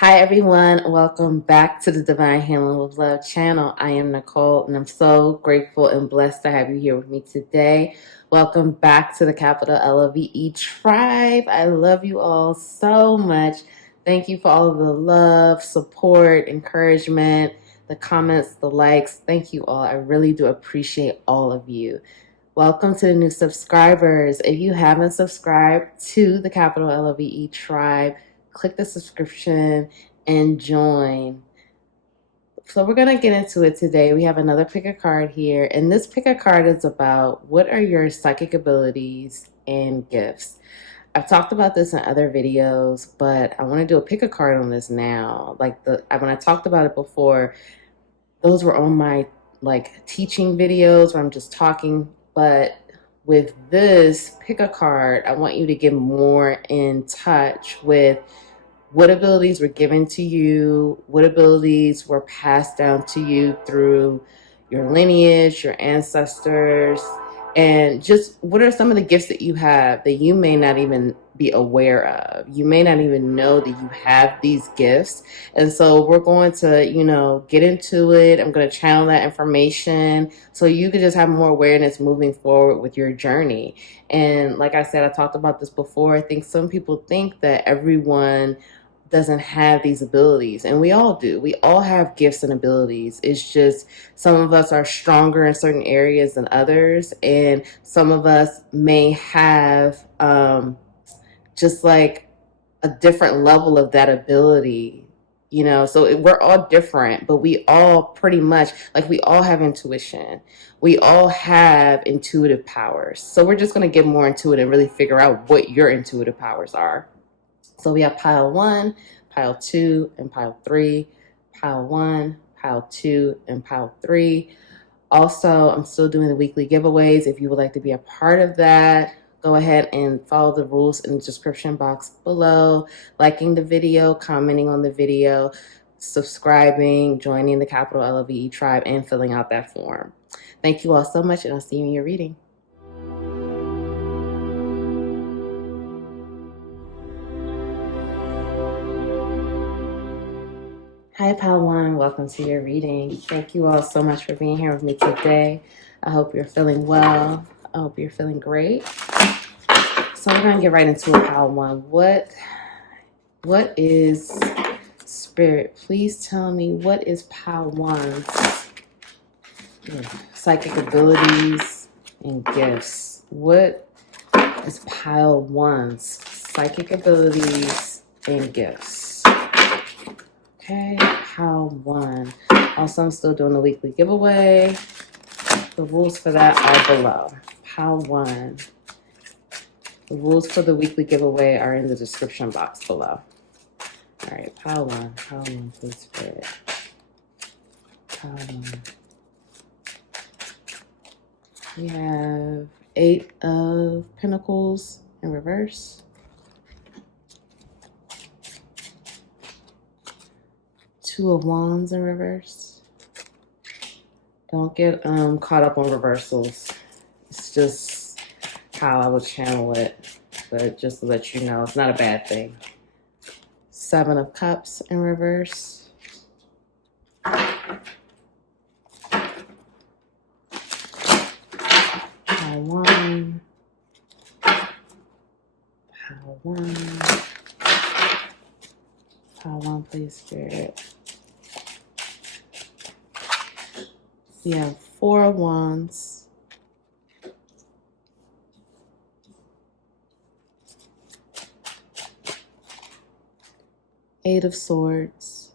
Hi everyone, welcome back to the Divine Healing with Love channel. I am Nicole and I'm so grateful and blessed to have you here with me today. Welcome back to the capital LOVE tribe. I love you all so much. Thank you for all of the love, support, encouragement, the comments, the likes. Thank you all. I really do appreciate all of you. Welcome to the new subscribers. If you haven't subscribed to the capital LOVE tribe, click the subscription and join. So we're going to get into it today. We have another pick a card here, and this pick a card is about what are your psychic abilities and gifts. I've talked about this in other videos, but I want to do a pick a card on this now. When I talked about it before, those were on my teaching videos where I'm just talking, but with this pick a card, I want you to get more in touch with what abilities were given to you, what abilities were passed down to you through your lineage, your ancestors, and just what are some of the gifts that you have that you may not even be aware of. You may not even know that you have these gifts. And so we're going to, get into it. I'm going to channel that information so you can just have more awareness moving forward with your journey. And like I said, I talked about this before. I think some people think that everyone doesn't have these abilities, and we all do. We all have gifts and abilities. It's just some of us are stronger in certain areas than others, and some of us may have just like a different level of that ability, so we're all different, but we all pretty much, we all have intuition. We all have intuitive powers. So we're just going to get more into it and really figure out what your intuitive powers are. So we have pile 1, pile 2, and pile 3. Pile 1, pile 2, and pile 3. Also, I'm still doing the weekly giveaways. If you would like to be a part of that, go ahead and follow the rules in the description box below, liking the video, commenting on the video, subscribing, joining the capital LOVE tribe, and filling out that form. Thank you all so much, and I'll see you in your reading. Hi, Pile 1. Welcome to your reading. Thank you all so much for being here with me today. I hope you're feeling well. I hope you're feeling great. So we're going to get right into it, Pile 1. What is Spirit? Please tell me, what is Pile 1's psychic abilities and gifts? What is Pile 1's psychic abilities and gifts? Okay, Pile 1. Also, I'm still doing the weekly giveaway. The rules for that are below. Pile 1. The rules for the weekly giveaway are in the description box below. All right, Pile 1. Pile 1, please, Spirit. Pile 1. We have 8 of Pentacles in reverse. 2 of Wands in reverse. Don't get caught up on reversals. It's just how I would channel it, but just to let you know, it's not a bad thing. 7 of Cups in reverse. Pile 1. Pile 1. Pile 1, please, Spirit. We have 4 of Wands. 8 of Swords.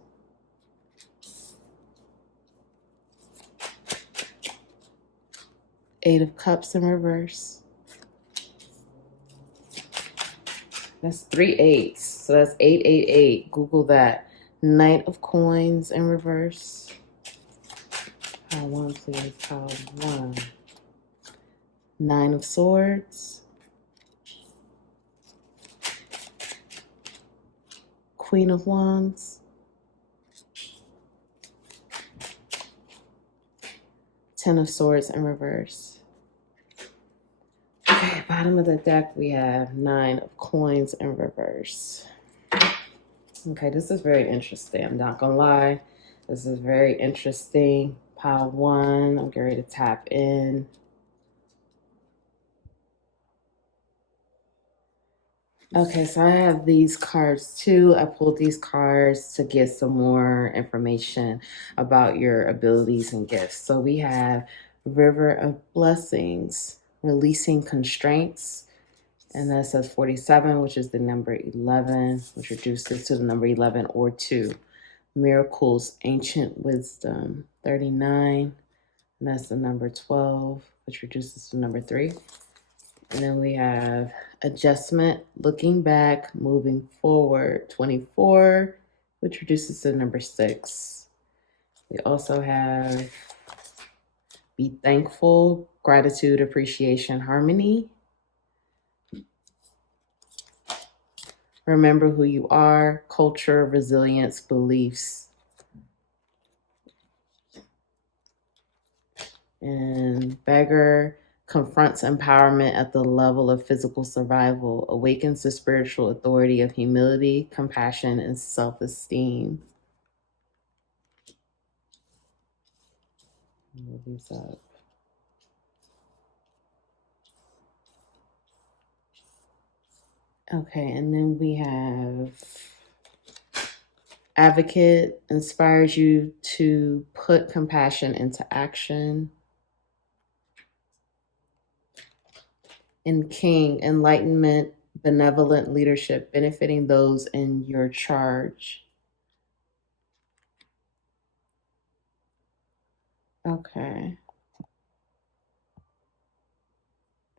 8 of Cups in reverse. That's 3 8s. So that's 888. Google that. Knight of Coins in reverse. Pile 1, please. Pile 1. 9 of Swords. Queen of Wands. 10 of Swords in reverse. Okay, bottom of the deck we have 9 of Coins in reverse. Okay, this is very interesting. I'm not gonna lie. This is very interesting. Pile one. I'm getting ready to tap in. Okay, so I have these cards too. I pulled these cards to get some more information about your abilities and gifts. So we have River of Blessings, releasing constraints, and that says 47, which is the number 11, which reduces to the number 11 or 2. Miracles, ancient wisdom, 39, and that's the number 12, which reduces to number 3. And then we have adjustment, looking back, moving forward, 24, which reduces to number 6. We also have be thankful, gratitude, appreciation, harmony. Remember who you are, culture, resilience, beliefs. And beggar confronts empowerment at the level of physical survival, awakens the spiritual authority of humility, compassion, and self-esteem. Move these up. Okay, and then we have advocate, inspires you to put compassion into action. And king, enlightenment, benevolent leadership, benefiting those in your charge. Okay.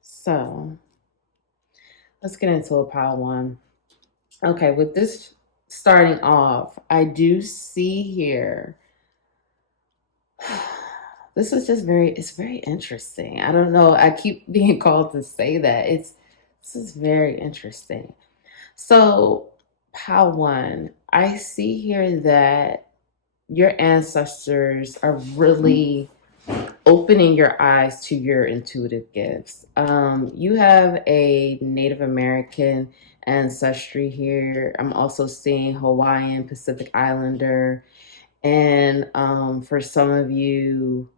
So let's get into a pile one. Okay, with this starting off, I do see here, this is just it's very interesting. I don't know, I keep being called to say that. This is very interesting. So, pile one, I see here that your ancestors are really opening your eyes to your intuitive gifts. You have a Native American ancestry here. I'm also seeing Hawaiian, Pacific Islander, and for some of you,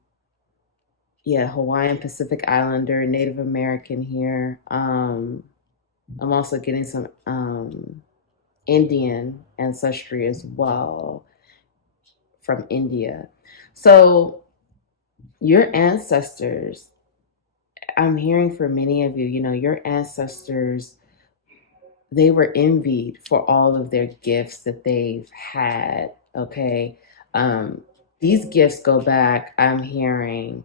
yeah, Hawaiian, Pacific Islander, Native American here. I'm also getting some Indian ancestry as well from India. So your ancestors, I'm hearing for many of you, your ancestors, they were envied for all of their gifts that they've had. Okay. These gifts go back, I'm hearing,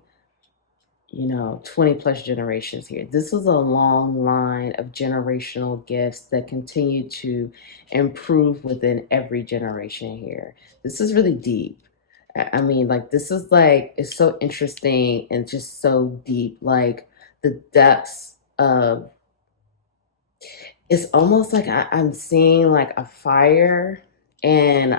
20 plus generations here. This was a long line of generational gifts that continue to improve within every generation here. This is really deep. I mean, like, this is like, it's so interesting and just so deep. Like, the depths of, it's almost like I'm seeing like a fire, and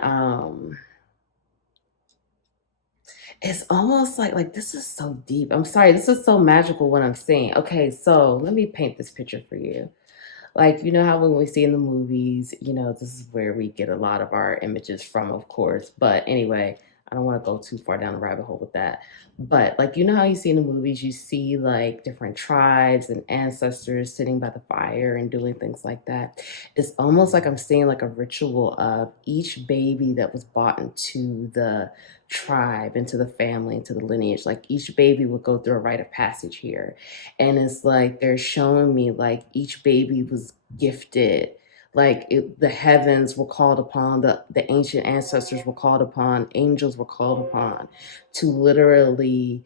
it's almost like this is so deep. I'm sorry, this is so magical what I'm seeing. Okay, so let me paint this picture for you. Like, you know how when we see in the movies, this is where we get a lot of our images from, of course. But anyway, I don't want to go too far down the rabbit hole with that. But like, you know how you see in the movies, you see like different tribes and ancestors sitting by the fire and doing things like that. It's almost like I'm seeing like a ritual of each baby that was brought into the tribe, into the family, into the lineage. Like, each baby would go through a rite of passage here. And it's like they're showing me like each baby was gifted. Like, the heavens were called upon, the ancient ancestors were called upon, angels were called upon to literally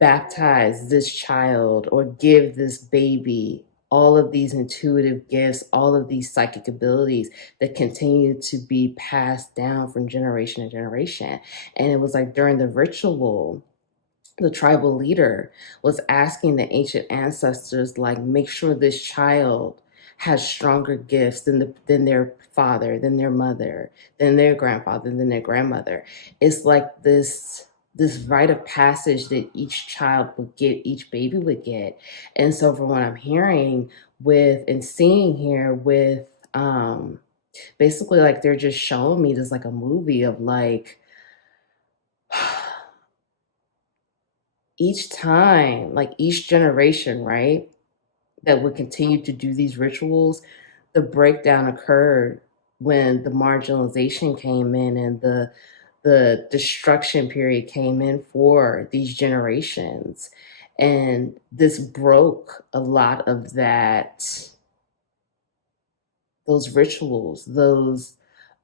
baptize this child or give this baby all of these intuitive gifts, all of these psychic abilities that continue to be passed down from generation to generation. And it was like during the ritual, the tribal leader was asking the ancient ancestors, like, make sure this child has stronger gifts than their father, than their mother, than their grandfather, than their grandmother. It's like this rite of passage that each child would get, each baby would get. And so from what I'm hearing with and seeing here with basically like they're just showing me this like a movie of like each time, like each generation, right, that would continue to do these rituals, the breakdown occurred when the marginalization came in and the destruction period came in for these generations. And this broke a lot of that, those rituals, those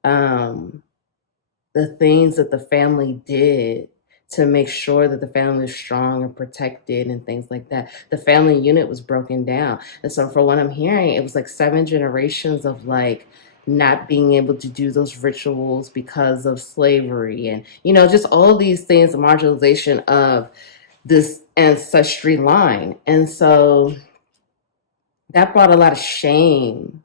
the things that the family did to make sure that the family was strong and protected and things like that. The family unit was broken down. And so for what I'm hearing, it was like 7 generations of like not being able to do those rituals because of slavery and, you know, just all these things, the marginalization of this ancestry line. And so that brought a lot of shame.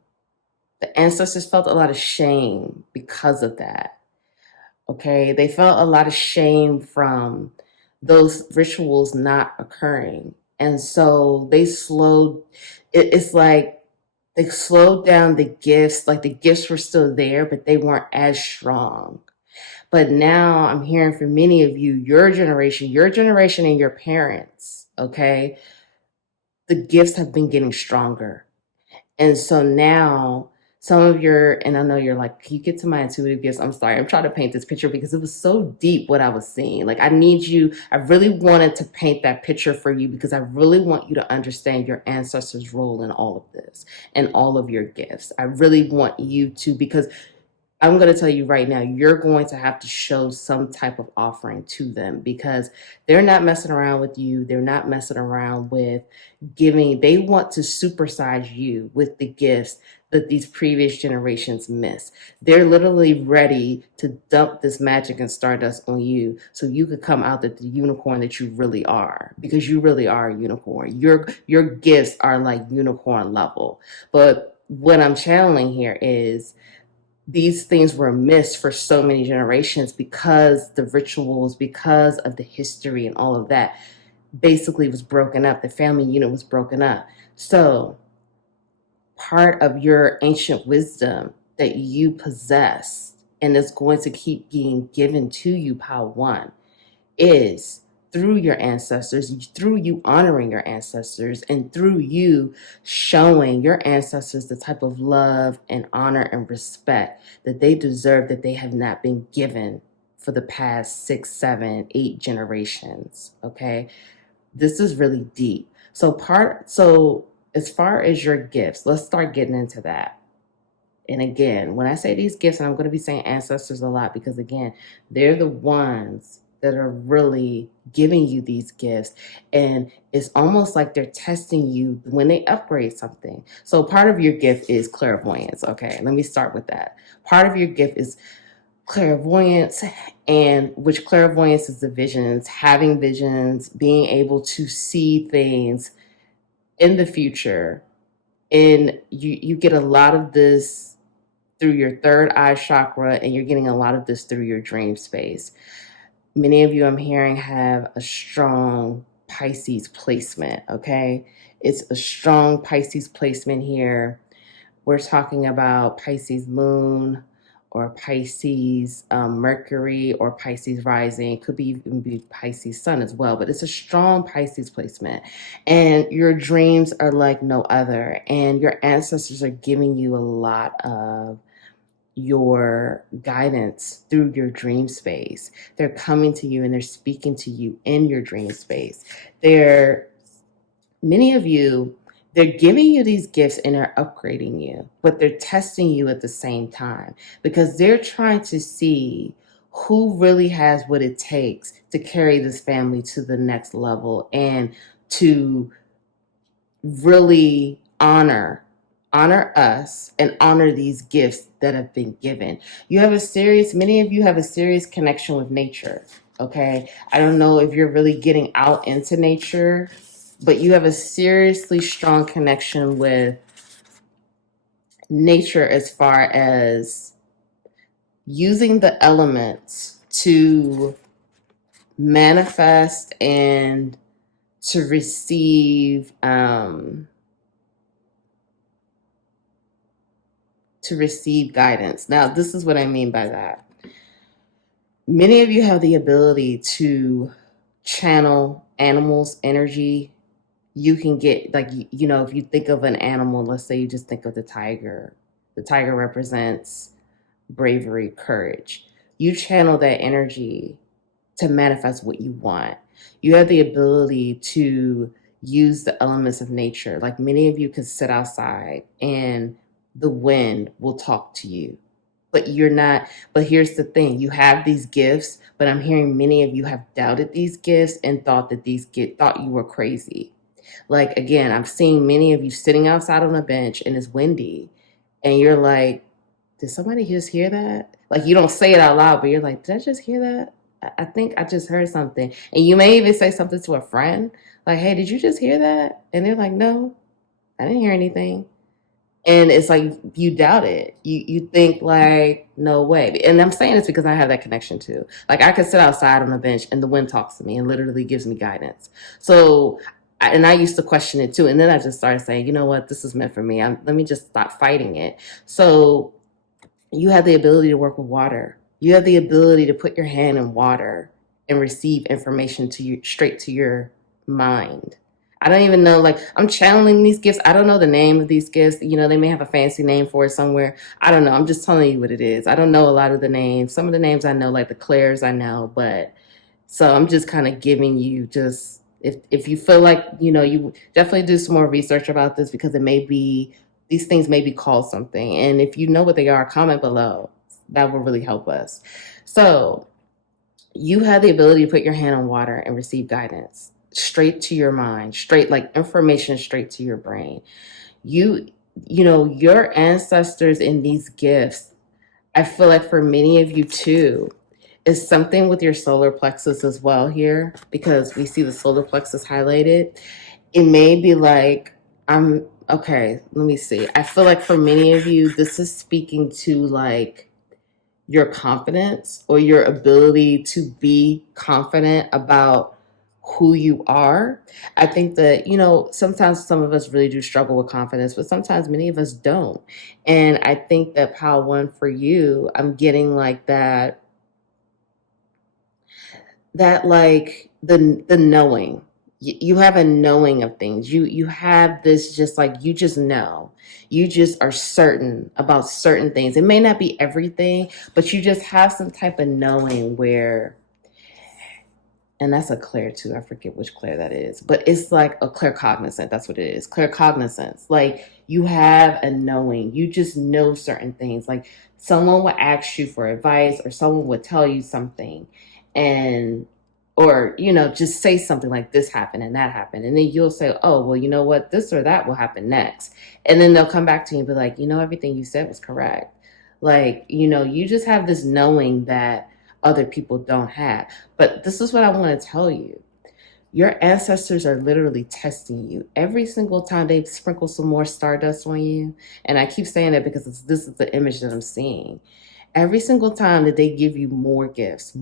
The ancestors felt a lot of shame because of that. Okay, they felt a lot of shame from those rituals not occurring. And so they slowed, it's like they slowed down the gifts, like the gifts were still there, but they weren't as strong. But now I'm hearing from many of you, your generation and your parents, okay, the gifts have been getting stronger. And so now some of your, and I know you're like, can you get to my intuitive gifts? I'm sorry, I'm trying to paint this picture because it was so deep what I was seeing. Like I need you, I really wanted to paint that picture for you because I really want you to understand your ancestors' role in all of this and all of your gifts. I really want you to, because I'm going to tell you right now, you're going to have to show some type of offering to them because they're not messing around with you. They're not messing around with giving. They want to supersize you with the gifts that these previous generations missed. They're literally ready to dump this magic and stardust on you so you could come out the unicorn that you really are, because you really are a unicorn. Your gifts are like unicorn level. But what I'm channeling here is these things were missed for so many generations because the rituals, because of the history and all of that basically was broken up. The family unit was broken up. So part of your ancient wisdom that you possess and is going to keep being given to you, Power One, is through your ancestors, through you honoring your ancestors, and through you showing your ancestors the type of love and honor and respect that they deserve, that they have not been given for the past 6, 7, 8 generations. Okay, this is really deep. So as far as your gifts, let's start getting into that. And again, when I say these gifts, and I'm going to be saying ancestors a lot because, again, they're the ones that are really giving you these gifts. And it's almost like they're testing you when they upgrade something. So part of your gift is clairvoyance. Okay, let me start with that. Part of your gift is clairvoyance, and which clairvoyance is the visions, having visions, being able to see things in the future. And you get a lot of this through your third eye chakra, and you're getting a lot of this through your dream space. Many of you I'm hearing have a strong Pisces placement, okay? It's a strong Pisces placement here. We're talking about Pisces moon or Pisces Mercury or Pisces rising. It could even be Pisces sun as well, but it's a strong Pisces placement. And your dreams are like no other. And your ancestors are giving you a lot of your guidance through your dream space. They're coming to you and they're speaking to you in your dream space. Many of you, they're giving you these gifts and they're upgrading you, but they're testing you at the same time because they're trying to see who really has what it takes to carry this family to the next level and to really honor us and honor these gifts that have been given. Many of you have a serious connection with nature. Okay, I don't know if you're really getting out into nature, but you have a seriously strong connection with nature as far as using the elements to manifest and to receive to receive guidance. Now, this is what I mean by that. Many of you have the ability to channel animals' energy. You can get, like, you know, if you think of an animal, let's say you just think of the tiger. The tiger represents bravery, courage. You channel that energy to manifest what you want. You have the ability to use the elements of nature. Like, many of you can sit outside and the wind will talk to you. But you're not, but here's the thing, you have these gifts, but I'm hearing many of you have doubted these gifts and thought that thought you were crazy. Like, again, I'm seeing many of you sitting outside on a bench and it's windy and you're like, did somebody just hear that? Like, you don't say it out loud, but you're like, did I just hear that? I think I just heard something. And you may even say something to a friend, like, hey, did you just hear that? And they're like, no, I didn't hear anything. And it's like, you doubt it. You think like, no way. And I'm saying this because I have that connection too. Like, I could sit outside on a bench and the wind talks to me and literally gives me guidance. So, and I used to question it too. And then I just started saying, you know what, this is meant for me. Let me just stop fighting it. So you have the ability to work with water. You have the ability to put your hand in water and receive information to you straight to your mind. I don't even know, like, I'm channeling these gifts. I don't know the name of these gifts. You know, they may have a fancy name for it somewhere. I don't know. I'm just telling you what it is. I don't know a lot of the names. Some of the names I know, like the Claires I know, but so I'm just kind of giving you just, if you feel like, you know, you definitely do some more research about this because it may be, these things may be called something. And if you know what they are, comment below. That will really help us. So you have the ability to put your hand on water and receive guidance straight to your mind, straight, like information straight to your brain. You know, your ancestors in these gifts, I feel like for many of you too, is something with your solar plexus as well here, because we see the solar plexus highlighted. It may be like, okay, let me see. I feel like for many of you, this is speaking to like your confidence or your ability to be confident about who you are. I think that, you know, sometimes some of us really do struggle with confidence, but sometimes many of us don't. And I think that Pile One for you, I'm getting like that like the knowing. You have a knowing of things. You have this, just like, you just know. You just are certain about certain things. It may not be everything, but you just have some type of knowing where, and that's a clair too. I forget which clair that is, but it's like a claircognizant. That's what it is. Claircognizance. Like, you have a knowing. You just know certain things. Like, someone would ask you for advice or someone would tell you something and, or, you know, just say something like, this happened and that happened. And then you'll say, oh, well, you know what? This or that will happen next. And then they'll come back to you and be like, you know, everything you said was correct. Like, you know, you just have this knowing that other people don't have. But this is what I want to tell you. Your ancestors are literally testing you. Every single time they sprinkle some more stardust on you, and I keep saying that because this is the image that I'm seeing. Every single time that they give you more gifts,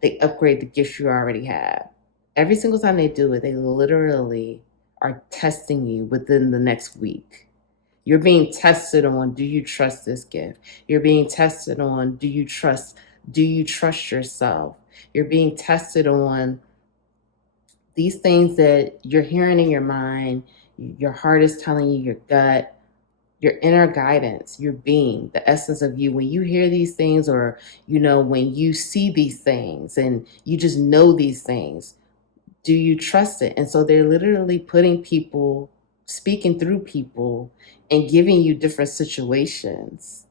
they upgrade the gifts you already have. Every single time they do it, they literally are testing you within the next week. You're being tested on, do you trust this gift? You're being tested on, do you trust yourself? You're being tested on these things that you're hearing in your mind, your heart is telling you, your gut, your inner guidance, your being, the essence of you. When you hear these things, or, you know, when you see these things and you just know these things, do you trust it? And so they're literally putting people, speaking through people and giving you different situations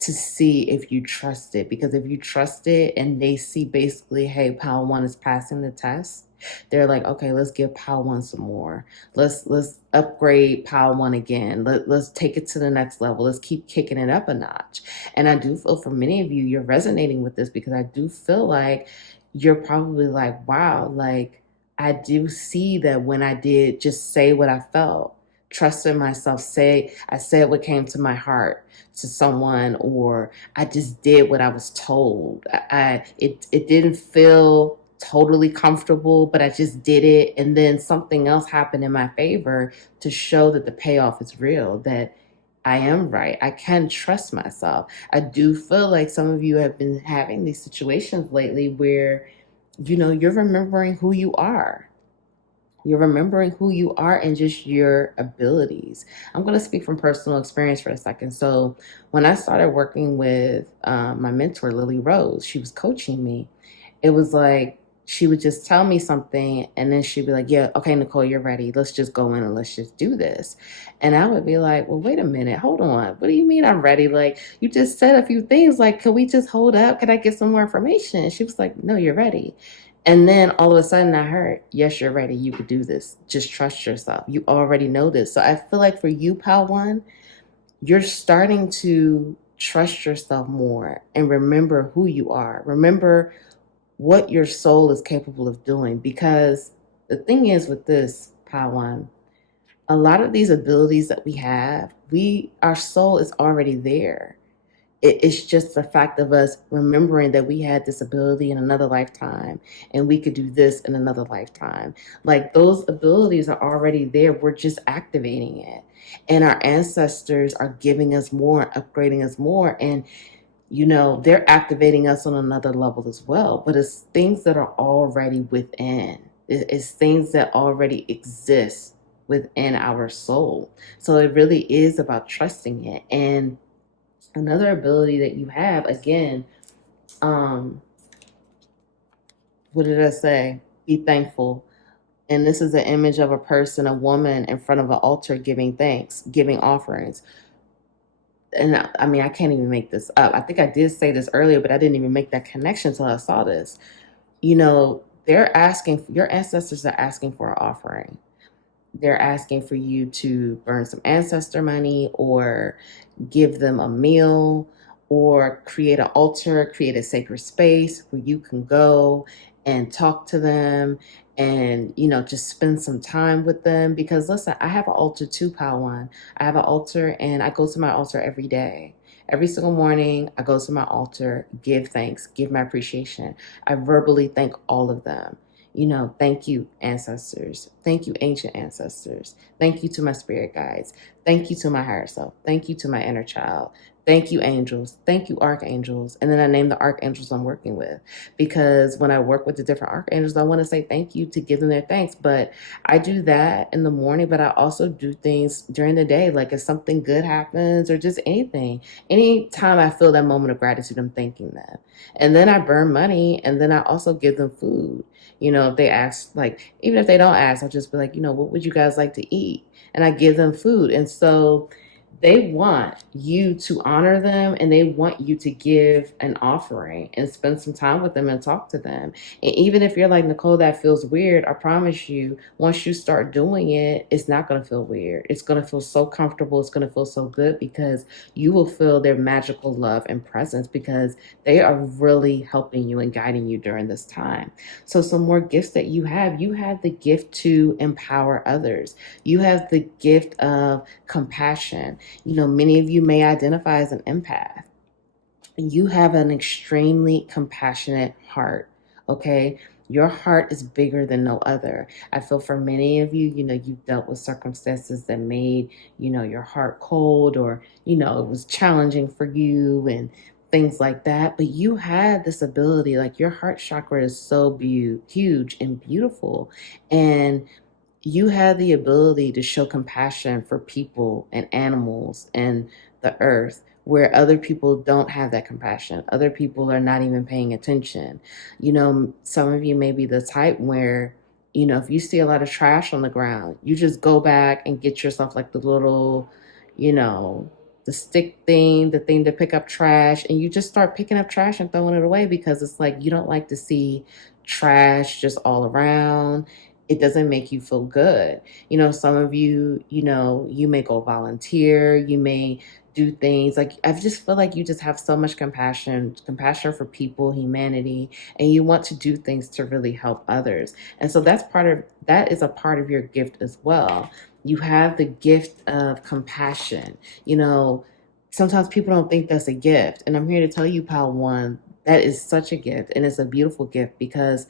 to see if you trust it. Because if you trust it and they see basically, hey, Pile One is passing the test, they're like, okay, let's give Pile One some more. Let's upgrade Pile One again. Let's take it to the next level. Let's keep kicking it up a notch. And I do feel for many of you, you're resonating with this, because I do feel like you're probably like, wow, like, I do see that when I did just say what I felt, trust in myself, I said what came to my heart to someone, or I just did what I was told. It didn't feel totally comfortable, but I just did it. And then something else happened in my favor to show that the payoff is real, that I am right. I can trust myself. I do feel like some of you have been having these situations lately where, you're remembering who you are. You're remembering who you are and just your abilities. I'm going to speak from personal experience for a second. So, when I started working with my mentor, Lily Rose, she was coaching me. It was like she would just tell me something and then she'd be like, yeah, okay, Nicole, you're ready. Let's just go in and let's just do this. And I would be like, well, wait a minute, hold on. What do you mean I'm ready? Like, you just said a few things. Like, can we just hold up? Can I get some more information? And she was like, no, you're ready. And then all of a sudden I heard, yes, you're ready. You could do this. Just trust yourself. You already know this. So I feel like for you, Pal One, you're starting to trust yourself more and remember who you are. Remember what your soul is capable of doing. Because the thing is with this, Pal One, a lot of these abilities that we have, our soul is already there. It's just the fact of us remembering that we had this ability in another lifetime and we could do this in another lifetime. Like those abilities are already there. We're just activating it. And our ancestors are giving us more, upgrading us more. And, they're activating us on another level as well. But it's things that are already within, it's things that already exist within our soul. So it really is about trusting it. And another ability that you have, again, what did I say? Be thankful. And this is an image of a person, a woman in front of an altar giving thanks, giving offerings. And I mean, I can't even make this up. I think I did say this earlier, but I didn't even make that connection until I saw this. They're asking, your ancestors are asking for an offering. They're asking for you to burn some ancestor money or give them a meal or create an altar, create a sacred space where you can go and talk to them and, just spend some time with them. Because listen, I have an altar too, Pawan. I have an altar and I go to my altar every day. Every single morning, I go to my altar, give thanks, give my appreciation. I verbally thank all of them. Thank you, ancestors. Thank you, ancient ancestors. Thank you to my spirit guides. Thank you to my higher self. Thank you to my inner child. Thank you, angels. Thank you, archangels. And then I name the archangels I'm working with. Because when I work with the different archangels, I want to say thank you to give them their thanks. But I do that in the morning, but I also do things during the day. Like if something good happens or just anything. Anytime I feel that moment of gratitude, I'm thanking them. And then I burn money and then I also give them food. If they ask, like, even if they don't ask, I'll just be like, what would you guys like to eat? And I give them food. And so they want you to honor them and they want you to give an offering and spend some time with them and talk to them. And even if you're like, Nicole, that feels weird, I promise you, once you start doing it, it's not going to feel weird. It's going to feel so comfortable. It's going to feel so good because you will feel their magical love and presence because they are really helping you and guiding you during this time. So some more gifts that you have the gift to empower others. You have the gift of compassion. Many of you may identify as an empath. You have an extremely compassionate heart, okay? Your heart is bigger than no other. I feel for many of you, you've dealt with circumstances that made, your heart cold or, it was challenging for you and things like that. But you had this ability, like your heart chakra is so huge and beautiful. And you have the ability to show compassion for people and animals and the earth where other people don't have that compassion. Other people are not even paying attention. Some of you may be the type where, if you see a lot of trash on the ground, you just go back and get yourself like the little, the stick thing, the thing to pick up trash, and you just start picking up trash and throwing it away because it's like you don't like to see trash just all around. It doesn't make you feel good. Some of you, you may go volunteer, you may do things like I just feel like you just have so much compassion for people, humanity, and you want to do things to really help others. And so that is a part of your gift as well. You have the gift of compassion. Sometimes people don't think that's a gift. And I'm here to tell you, Pal One, that is such a gift. And it's a beautiful gift because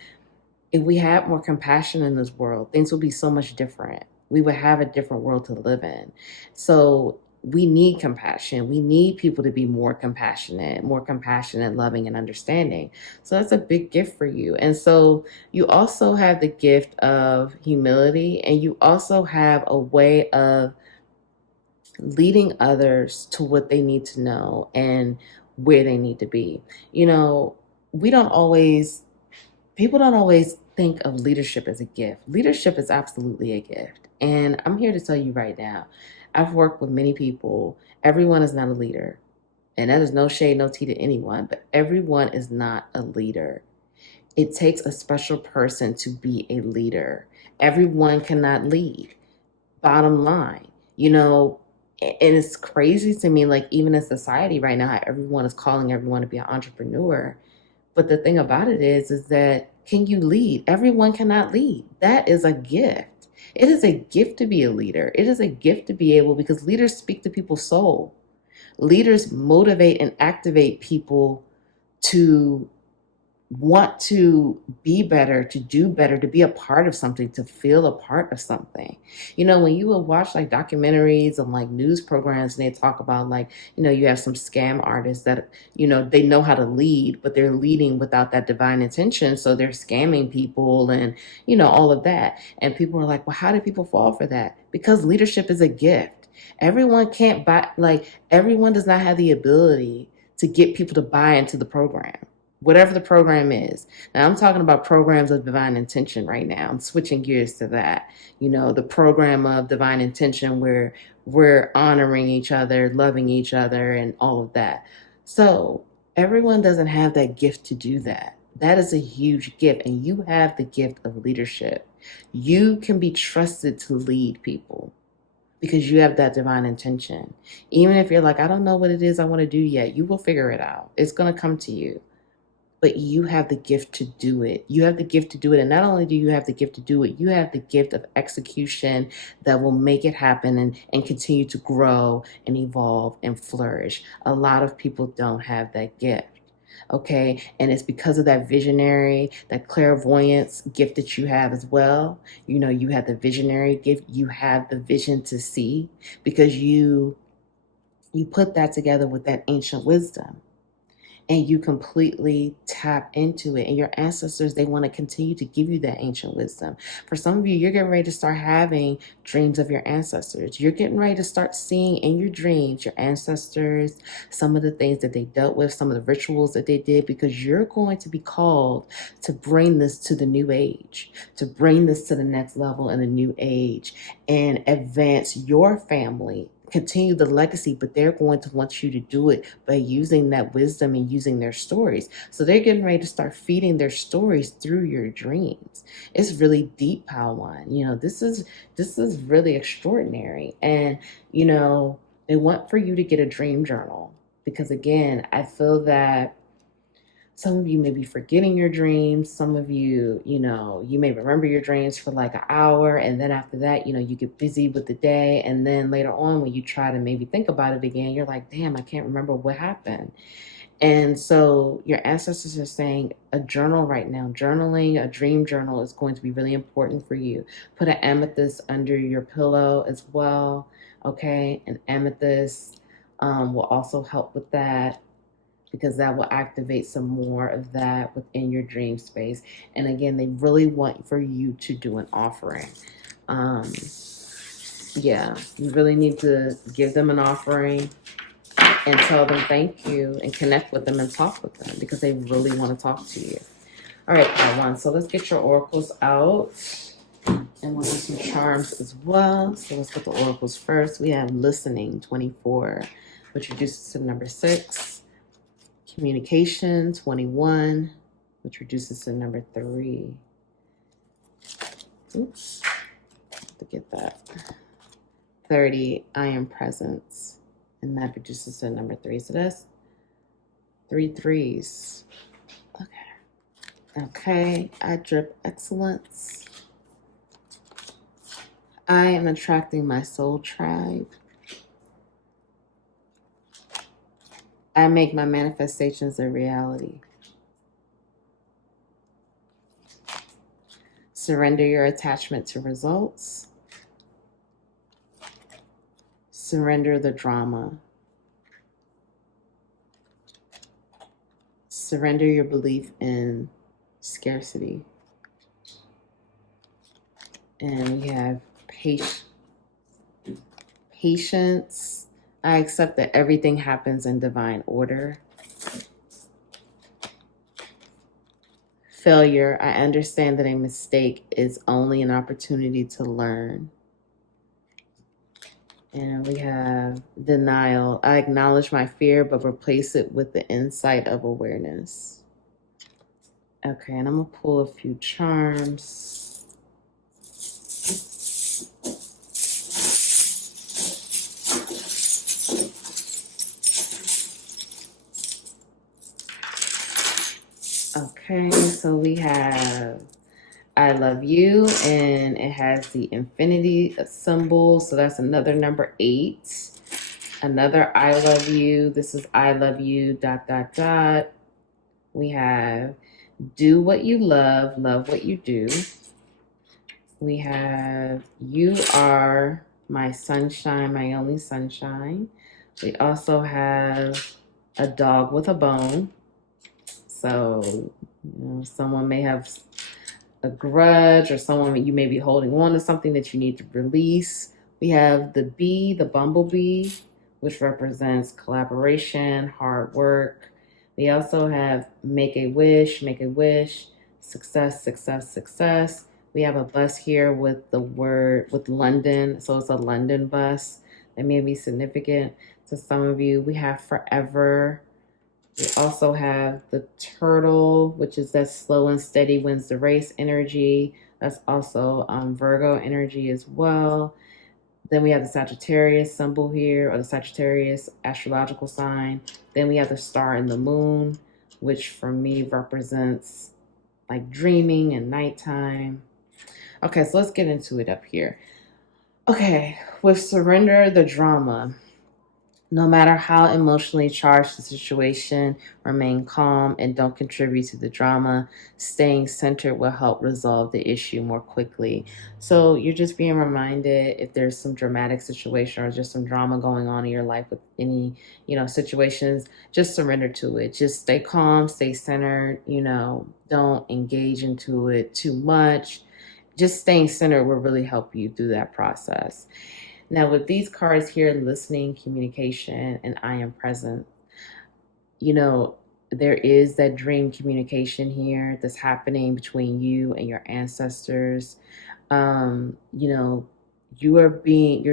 if we had more compassion in this world, things would be so much different. We would have a different world to live in. So we need compassion. We need people to be more compassionate, loving, and understanding. So that's a big gift for you. And so you also have the gift of humility, and you also have a way of leading others to what they need to know and where they need to be. You know, we don't always, people don't always think of leadership as a gift. Leadership is absolutely a gift. And I'm here to tell you right now, I've worked with many people. Everyone is not a leader. And that is no shade, no tea to anyone, but everyone is not a leader. It takes a special person to be a leader. Everyone cannot lead. Bottom line, you know, and it's crazy to me, like even in society right now, everyone is calling everyone to be an entrepreneur. But the thing about it is that can you lead? Everyone cannot lead. That is a gift. It is a gift to be a leader. It is a gift to be able, because leaders speak to people's soul. Leaders motivate and activate people to want to be better, to do better, to be a part of something, to feel a part of something. You know, when you will watch like documentaries and like news programs and they talk about like, you know, you have some scam artists that, you know, they know how to lead, but they're leading without that divine intention. So they're scamming people and, you know, all of that. And people are like, well, how do people fall for that? Because leadership is a gift. Everyone can't buy, like everyone does not have the ability to get people to buy into the program, whatever the program is. Now, I'm talking about programs of divine intention right now. I'm switching gears to that. You know, the program of divine intention where we're honoring each other, loving each other, and all of that. So everyone doesn't have that gift to do that. That is a huge gift, and you have the gift of leadership. You can be trusted to lead people because you have that divine intention. Even if you're like, I don't know what it is I want to do yet, you will figure it out. It's going to come to you. But you have the gift to do it. You have the gift to do it. And not only do you have the gift to do it, you have the gift of execution that will make it happen and continue to grow and evolve and flourish. A lot of people don't have that gift. Okay. And it's because of that visionary, that clairvoyance gift that you have as well. You know, you have the visionary gift. You have the vision to see because you put that together with that ancient wisdom. And you completely tap into it. And your ancestors, they want to continue to give you that ancient wisdom. For some of you, you're getting ready to start having dreams of your ancestors. You're getting ready to start seeing in your dreams your ancestors, some of the things that they dealt with, some of the rituals that they did, because you're going to be called to bring this to the new age, to bring this to the next level in the new age and advance your family, continue the legacy, but they're going to want you to do it by using that wisdom and using their stories. So they're getting ready to start feeding their stories through your dreams. It's really deep, Padawan. You know, this is really extraordinary. And, you know, they want for you to get a dream journal because again, I feel that some of you may be forgetting your dreams. Some of you, you know, you may remember your dreams for like an hour. And then after that, you know, you get busy with the day. And then later on, when you try to maybe think about it again, you're like, damn, I can't remember what happened. And so your ancestors are saying a journal right now, journaling, a dream journal is going to be really important for you. Put an amethyst under your pillow as well. Okay. An amethyst will also help with that, because that will activate some more of that within your dream space. And again, they really want for you to do an offering. Yeah, you really need to give them an offering and tell them thank you and connect with them and talk with them because they really want to talk to you. All right, Padawan, so let's get your oracles out and we'll do some charms as well. So let's get the oracles first. We have listening, 24, which reduces to number 6. Communication, 21, which reduces to number 3. Oops, to get that. 30, I am presence, and that reduces to number 3. So that's 3 3s. Okay, I drip excellence. I am attracting my soul tribe. I make my manifestations a reality. Surrender your attachment to results. Surrender the drama. Surrender your belief in scarcity. And we have patience. I accept that everything happens in divine order. Failure. I understand that a mistake is only an opportunity to learn. And we have denial. I acknowledge my fear, but replace it with the insight of awareness. Okay, and I'm going to pull a few charms. Okay, so we have I love you, and it has the infinity symbol, so that's another number 8. Another I love you. This is I love you, ... We have do what you love what you do. We have you are my sunshine, my only sunshine. We also have a dog with a bone. So, someone may have a grudge, or someone you may be holding on to something that you need to release. We have the bee, the bumblebee, which represents collaboration, hard work. We also have make a wish, success, success, success. We have a bus here with the word, with London. So it's a London bus that may be significant to some of you. We have forever. We also have the turtle, which is that slow and steady wins the race energy. That's also Virgo energy as well. Then we have the Sagittarius symbol here, or the Sagittarius astrological sign. Then we have the star and the moon, which for me represents like dreaming and nighttime. Okay, so let's get into it up here. Okay, with surrender the drama. No matter how emotionally charged the situation, remain calm and don't contribute to the drama. Staying centered will help resolve the issue more quickly. So you're just being reminded, if there's some dramatic situation or just some drama going on in your life with any, situations, just surrender to it. Just stay calm, stay centered, don't engage into it too much. Just staying centered will really help you through that process. Now, with these cards here, listening, communication, and I am present, there is that dream communication here that's happening between you and your ancestors. Your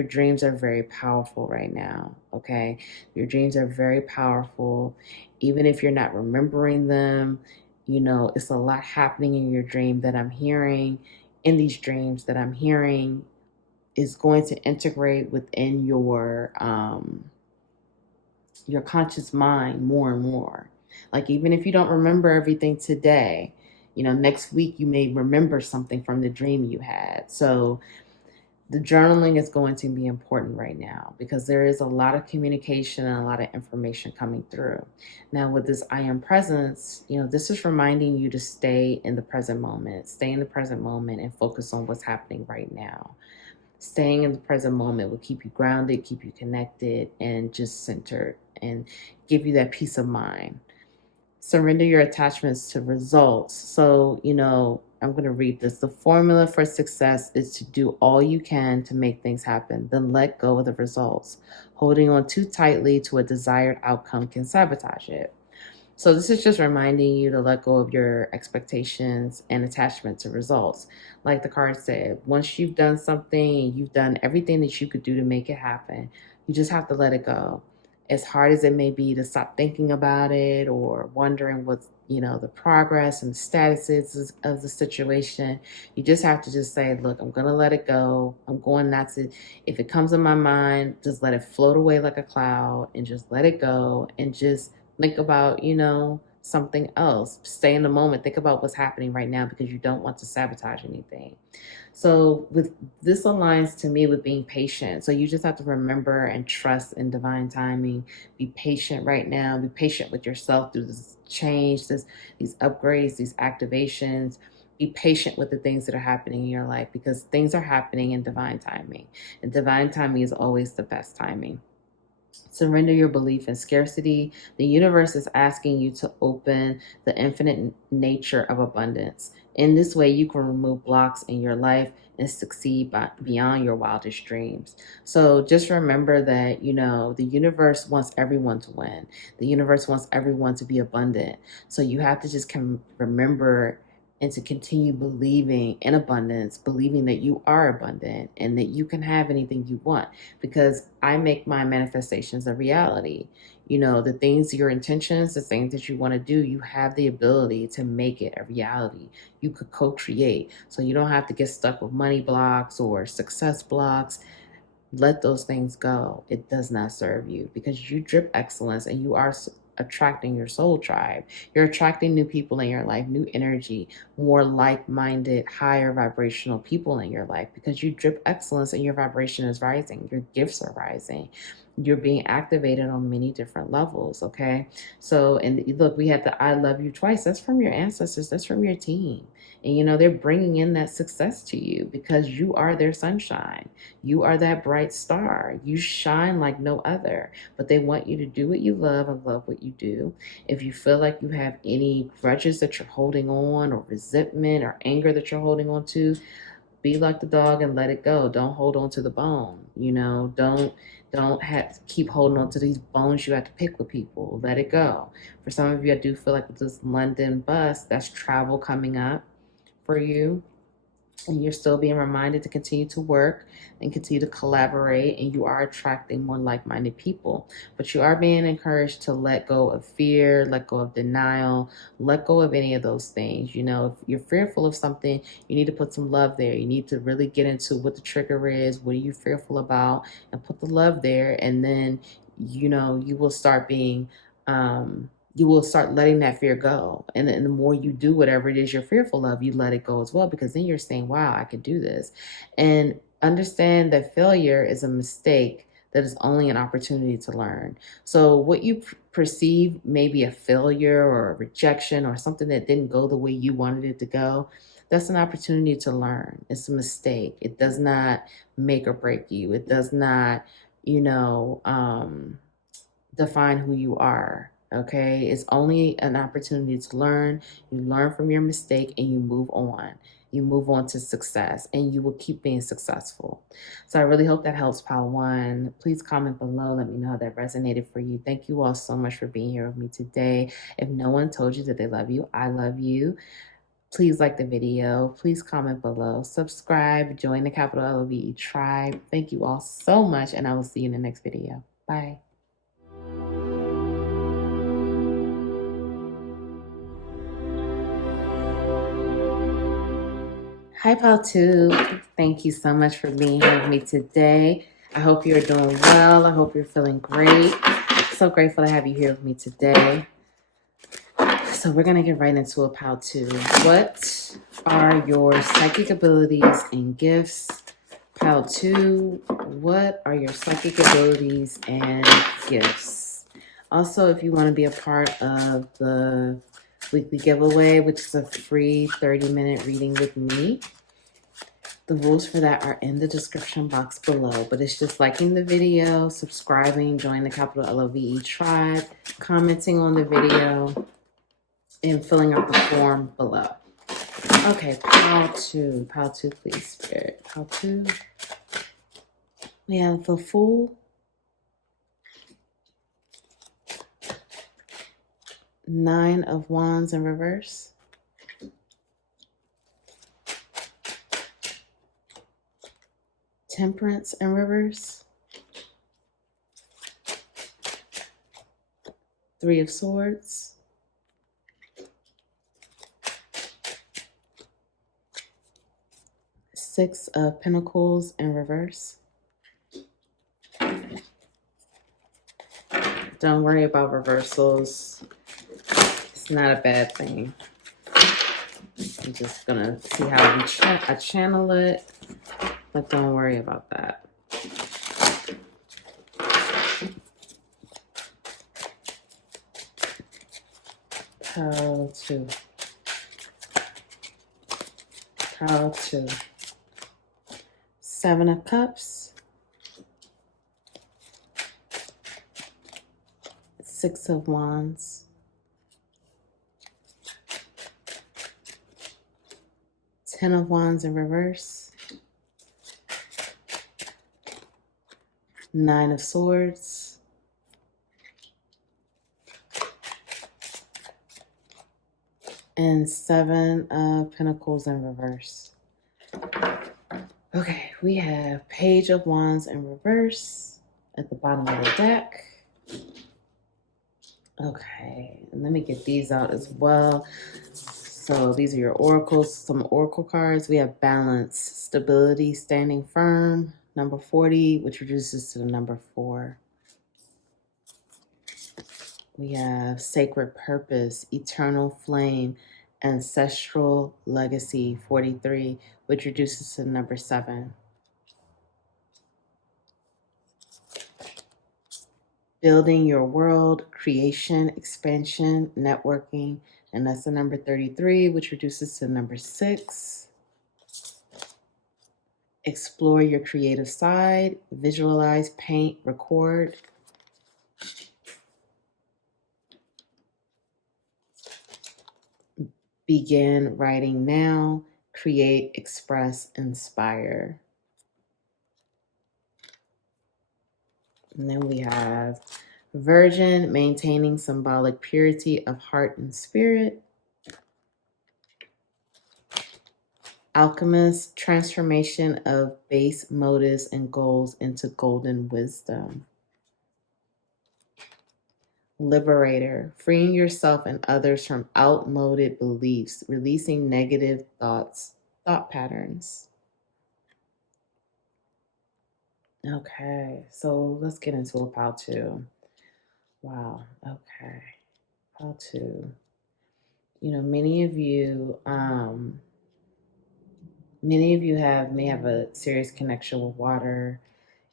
dreams are very powerful right now, okay? Your dreams are very powerful. Even if you're not remembering them, it's a lot happening in your dream that I'm hearing, in these dreams that I'm hearing is going to integrate within your conscious mind more and more. Like, even if you don't remember everything today, next week you may remember something from the dream you had. So the journaling is going to be important right now because there is a lot of communication and a lot of information coming through. Now, with this I am presence, this is reminding you to stay in the present moment, and focus on what's happening right now. Staying in the present moment will keep you grounded, keep you connected, and just centered, and give you that peace of mind. Surrender your attachments to results. So, I'm going to read this. The formula for success is to do all you can to make things happen, then let go of the results. Holding on too tightly to a desired outcome can sabotage it. So this is just reminding you to let go of your expectations and attachment to results. Like the card said, once you've done something, you've done everything that you could do to make it happen, you just have to let it go. As hard as it may be to stop thinking about it or wondering what's, the progress and the status is of the situation, you just have to just say, look, I'm going to let it go. I'm going not to, if it comes in my mind, just let it float away like a cloud and just let it go and just think about, something else. Stay in the moment. Think about what's happening right now because you don't want to sabotage anything. So with this aligns to me with being patient. So you just have to remember and trust in divine timing. Be patient right now. Be patient with yourself through this change, these upgrades, these activations. be patient with the things that are happening in your life, because things are happening in divine timing. And divine timing is always the best timing. Surrender your belief in scarcity. The universe is asking you to open the infinite nature of abundance. In this way, you can remove blocks in your life and succeed beyond your wildest dreams. So just remember that, the universe wants everyone to win. The universe wants everyone to be abundant. So you have to just remember and to continue believing in abundance, believing that you are abundant and that you can have anything you want, because I make my manifestations a reality. The things, your intentions, the things that you want to do, you have the ability to make it a reality. You could co-create. So you don't have to get stuck with money blocks or success blocks. Let those things go. It does not serve you, because you drip excellence and you are attracting your soul tribe. You're attracting new people in your life, new energy, more like-minded, higher vibrational people in your life, because you drip excellence and your vibration is rising. Your gifts are rising. You're being activated on many different levels, okay? So, and look, we had the I love you twice. That's from your ancestors. That's from your team. And, they're bringing in that success to you because you are their sunshine. You are that bright star. You shine like no other, but they want you to do what you love and love what you do. If you feel like you have any grudges that you're holding on, or resentment or anger that you're holding on to, be like the dog and let it go. Don't hold on to the bone. Don't have to keep holding on to these bones you have to pick with people. Let it go. For some of you, I do feel like with this London bus, that's travel coming up for you. And you're still being reminded to continue to work and continue to collaborate, and you are attracting more like-minded people. But you are being encouraged to let go of fear, let go of denial, let go of any of those things. If you're fearful of something, you need to put some love there. You need to really get into what the trigger is. What are you fearful about? And put the love there. And then, you will start being you will start letting that fear go. And the more you do whatever it is you're fearful of, you let it go as well, because then you're saying, wow, I can do this. And understand that failure is a mistake that is only an opportunity to learn. So what you perceive may be a failure or a rejection or something that didn't go the way you wanted it to go. That's an opportunity to learn. It's a mistake. It does not make or break you. It does not, define who you are. Okay, it's only an opportunity to learn. You learn from your mistake and you move on. You move on to success, and you will keep being successful. So I really hope that helps, Pile One. Please comment below. Let me know how that resonated for you. Thank you all so much for being here with me today. If no one told you that they love you, I love you. Please like the video. Please comment below. Subscribe. Join the Capital LOVE tribe. Thank you all so much, and I will see you in the next video. Bye. Hi, Pal 2. Thank you so much for being here with me today. I hope you're doing well. I hope you're feeling great. So grateful to have you here with me today. So we're going to get right into a Pal 2. What are your psychic abilities and gifts? Pal 2, what are your psychic abilities and gifts? Also, if you want to be a part of the weekly giveaway, which is a free 30-minute reading with me, the rules for that are in the description box below. But it's just liking the video, subscribing, join the Capital LOVE tribe, commenting on the video, and filling out the form below. Okay, Pile 2. Pile 2, please, Spirit. Pile 2. We have the Fool, Nine of Wands in reverse, Temperance in reverse, Three of Swords, Six of Pentacles in reverse. Don't worry about reversals. It's not a bad thing. I'm just gonna see how I channel it, but don't worry about that. Pile 2. Pile 2. 7 of Cups. 6 of Wands. 10 of Wands in reverse. 9 of Swords. And 7 of Pentacles in reverse. Okay, we have Page of Wands in reverse at the bottom of the deck. Okay, and let me get these out as well. So these are your oracles, some oracle cards. We have Balance, Stability, Standing Firm, number 40, which reduces to the number 4. We have Sacred Purpose, Eternal Flame, Ancestral Legacy, 43, which reduces to the number 7. Building Your World, Creation, Expansion, Networking, and that's the number 33, which reduces to number 6. Explore your creative side, visualize, paint, record. Begin writing now, create, express, inspire. And then we have Virgin, maintaining symbolic purity of heart and spirit. Alchemist, transformation of base motives and goals into golden wisdom. Liberator, freeing yourself and others from outmoded beliefs, releasing negative thought patterns. Okay, so let's get into a pile 2. Wow, okay, pile 2. You know, many of you may have a serious connection with water.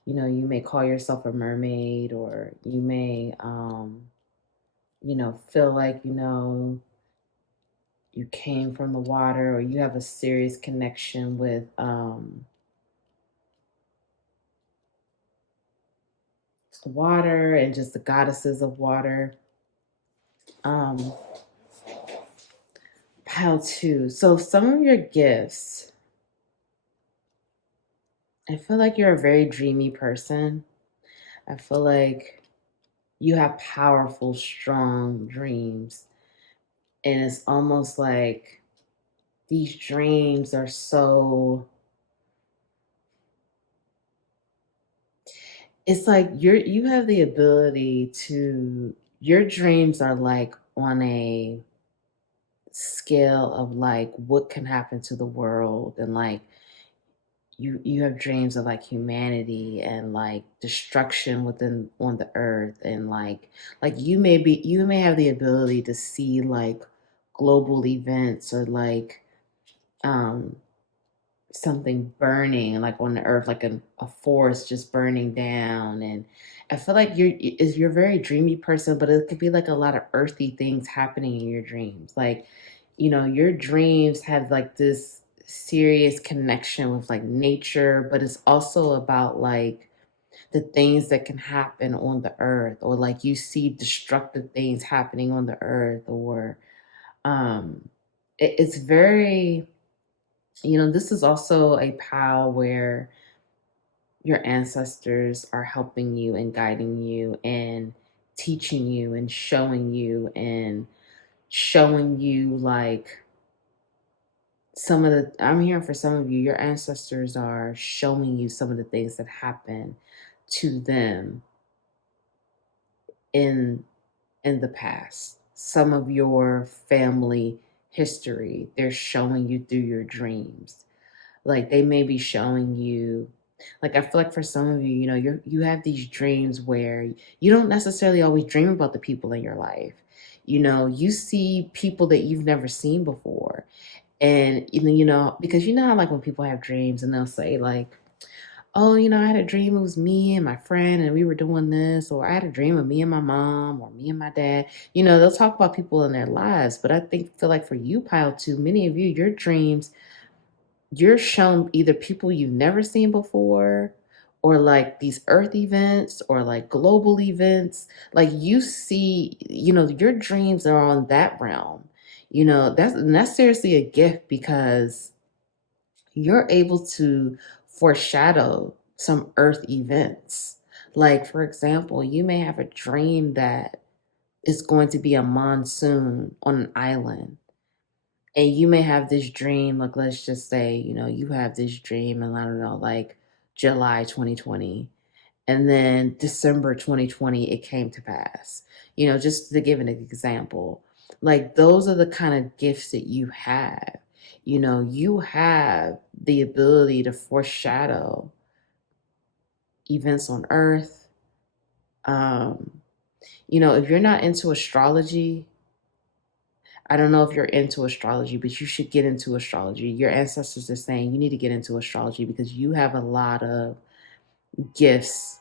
You know, you may call yourself a mermaid, or you may, feel like, you came from the water, or you have a serious connection with water and just the goddesses of water. Pile 2. So some of your gifts, I feel like you're a very dreamy person. I feel like you have powerful, strong dreams. And it's almost like these dreams are so, it's like you have the ability to, your dreams are like on a scale of like what can happen to the world, and like you have dreams of like humanity and like destruction within on the earth, and like you may have the ability to see like global events, or like um something burning like on the earth, like a forest just burning down. And I feel like you're a very dreamy person, but it could be like a lot of earthy things happening in your dreams. Like, your dreams have like this serious connection with like nature, but it's also about like the things that can happen on the earth, or like you see destructive things happening on the earth, or it's very, this is also a pile where your ancestors are helping you and guiding you and teaching you and showing you like I'm hearing for some of you, your ancestors are showing you some of the things that happen to them in the past. Some of your family history, they're showing you through your dreams. Like they may be showing you, like I feel like for some of you, you have these dreams where you don't necessarily always dream about the people in your life. You see people that you've never seen before. And because how like when people have dreams and they'll say like, oh, I had a dream it was me and my friend and we were doing this, or I had a dream of me and my mom, or me and my dad. They'll talk about people in their lives. But I feel like for you, pile 2, many of you, your dreams you're shown either people you've never seen before, or like these earth events, or like global events. Like you see, your dreams are on that realm. That's seriously a gift, because you're able to foreshadow some earth events. Like, for example, you may have a dream that it's going to be a monsoon on an island. And you may have this dream, like, let's just say, you have this dream, and I don't know, like July 2020. And then December 2020, it came to pass. Just to give an example, like those are the kind of gifts that you have. You have the ability to foreshadow events on earth. If you're not into astrology, I don't know if you're into astrology, but you should get into astrology. Your ancestors are saying you need to get into astrology, because you have a lot of gifts,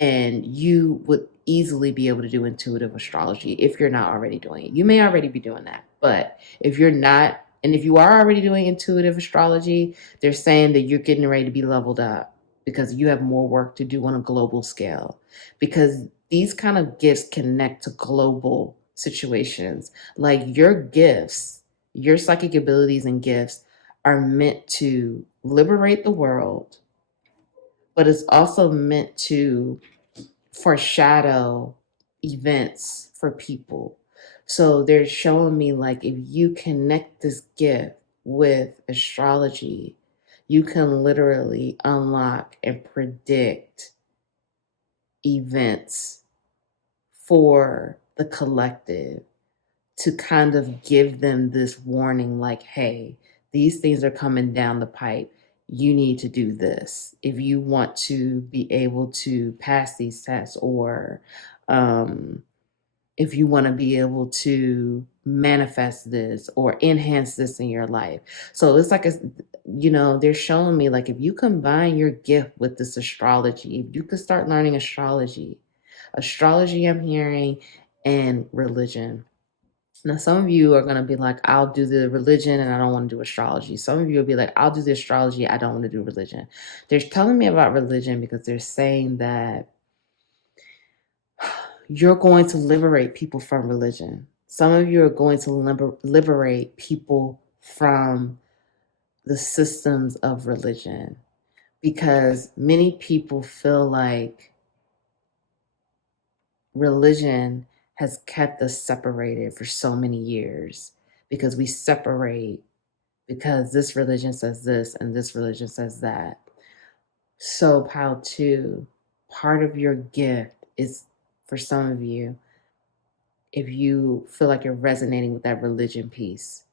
and you would easily be able to do intuitive astrology if you're not already doing it. You may already be doing that, but if you're not, and if you are already doing intuitive astrology, they're saying that you're getting ready to be leveled up, because you have more work to do on a global scale, because these kind of gifts connect to global situations. Like your gifts, your psychic abilities and gifts are meant to liberate the world, but it's also meant to foreshadow events for people. So they're showing me, like, if you connect this gift with astrology, you can literally unlock and predict events for the collective, to kind of give them this warning, like, hey, these things are coming down the pipe. You need to do this if you want to be able to pass these tests, or if you want to be able to manifest this or enhance this in your life. So it's like, they're showing me, like, if you combine your gift with this astrology, if you could start learning astrology I'm hearing, and religion. Now, some of you are going to be like, I'll do the religion and I don't want to do astrology. Some of you will be like, I'll do the astrology, I don't want to do religion. They're telling me about religion because they're saying that you're going to liberate people from religion. Some of you are going to liberate people from the systems of religion, because many people feel like religion has kept us separated for so many years, because we separate because this religion says this and this religion says that. So, Pal 2, part of your gift is, for some of you, if you feel like you're resonating with that religion piece,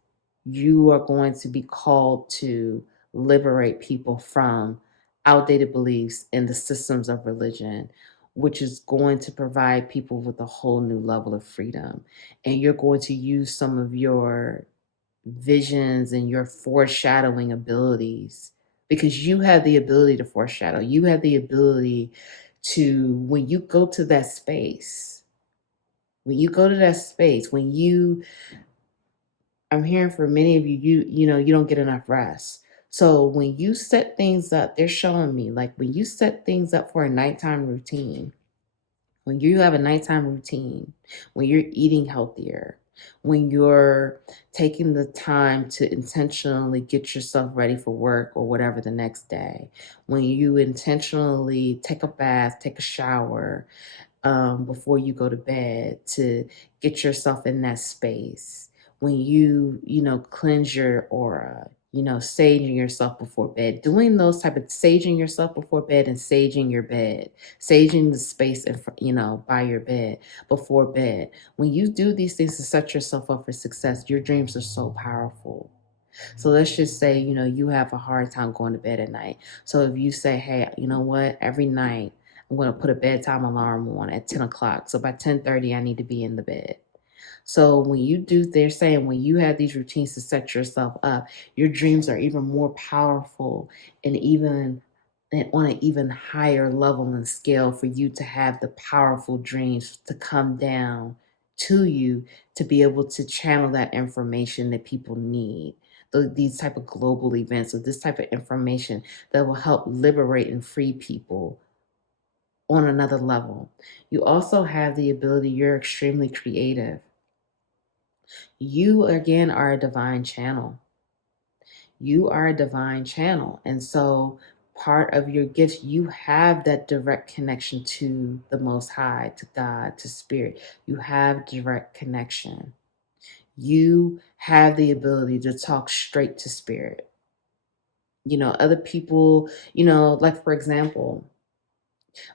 you are going to be called to liberate people from outdated beliefs and the systems of religion, which is going to provide people with a whole new level of freedom. And you're going to use some of your visions and your foreshadowing abilities, because you have the ability to foreshadow. You have the ability to, when you go to that space, I'm hearing for many of you, you don't get enough rest. So when you set things up, they're showing me, like, when you set things up for a nighttime routine, when you have a nighttime routine, when you're eating healthier, when you're taking the time to intentionally get yourself ready for work or whatever the next day, when you intentionally take a bath, take a shower, before you go to bed, to get yourself in that space, when you cleanse your aura, saging yourself before bed, doing those type of saging yourself before bed, and saging your bed, saging the space by your bed before bed. When you do these things to set yourself up for success, your dreams are so powerful. So let's just say, you have a hard time going to bed at night. So if you say, hey, you know what, every night I'm going to put a bedtime alarm on at 10 o'clock. So by 10:30, I need to be in the bed. So they're saying when you have these routines to set yourself up, your dreams are even more powerful, and on an even higher level and scale, for you to have the powerful dreams to come down to you, to be able to channel that information that people need, these type of global events or this type of information that will help liberate and free people on another level. You also have the ability, you're extremely creative. You, again, are a divine channel. You are a divine channel. And so part of your gifts, you have that direct connection to the Most High, to God, to Spirit. You have direct connection. You have the ability to talk straight to Spirit. You know, other people, you know, like for example,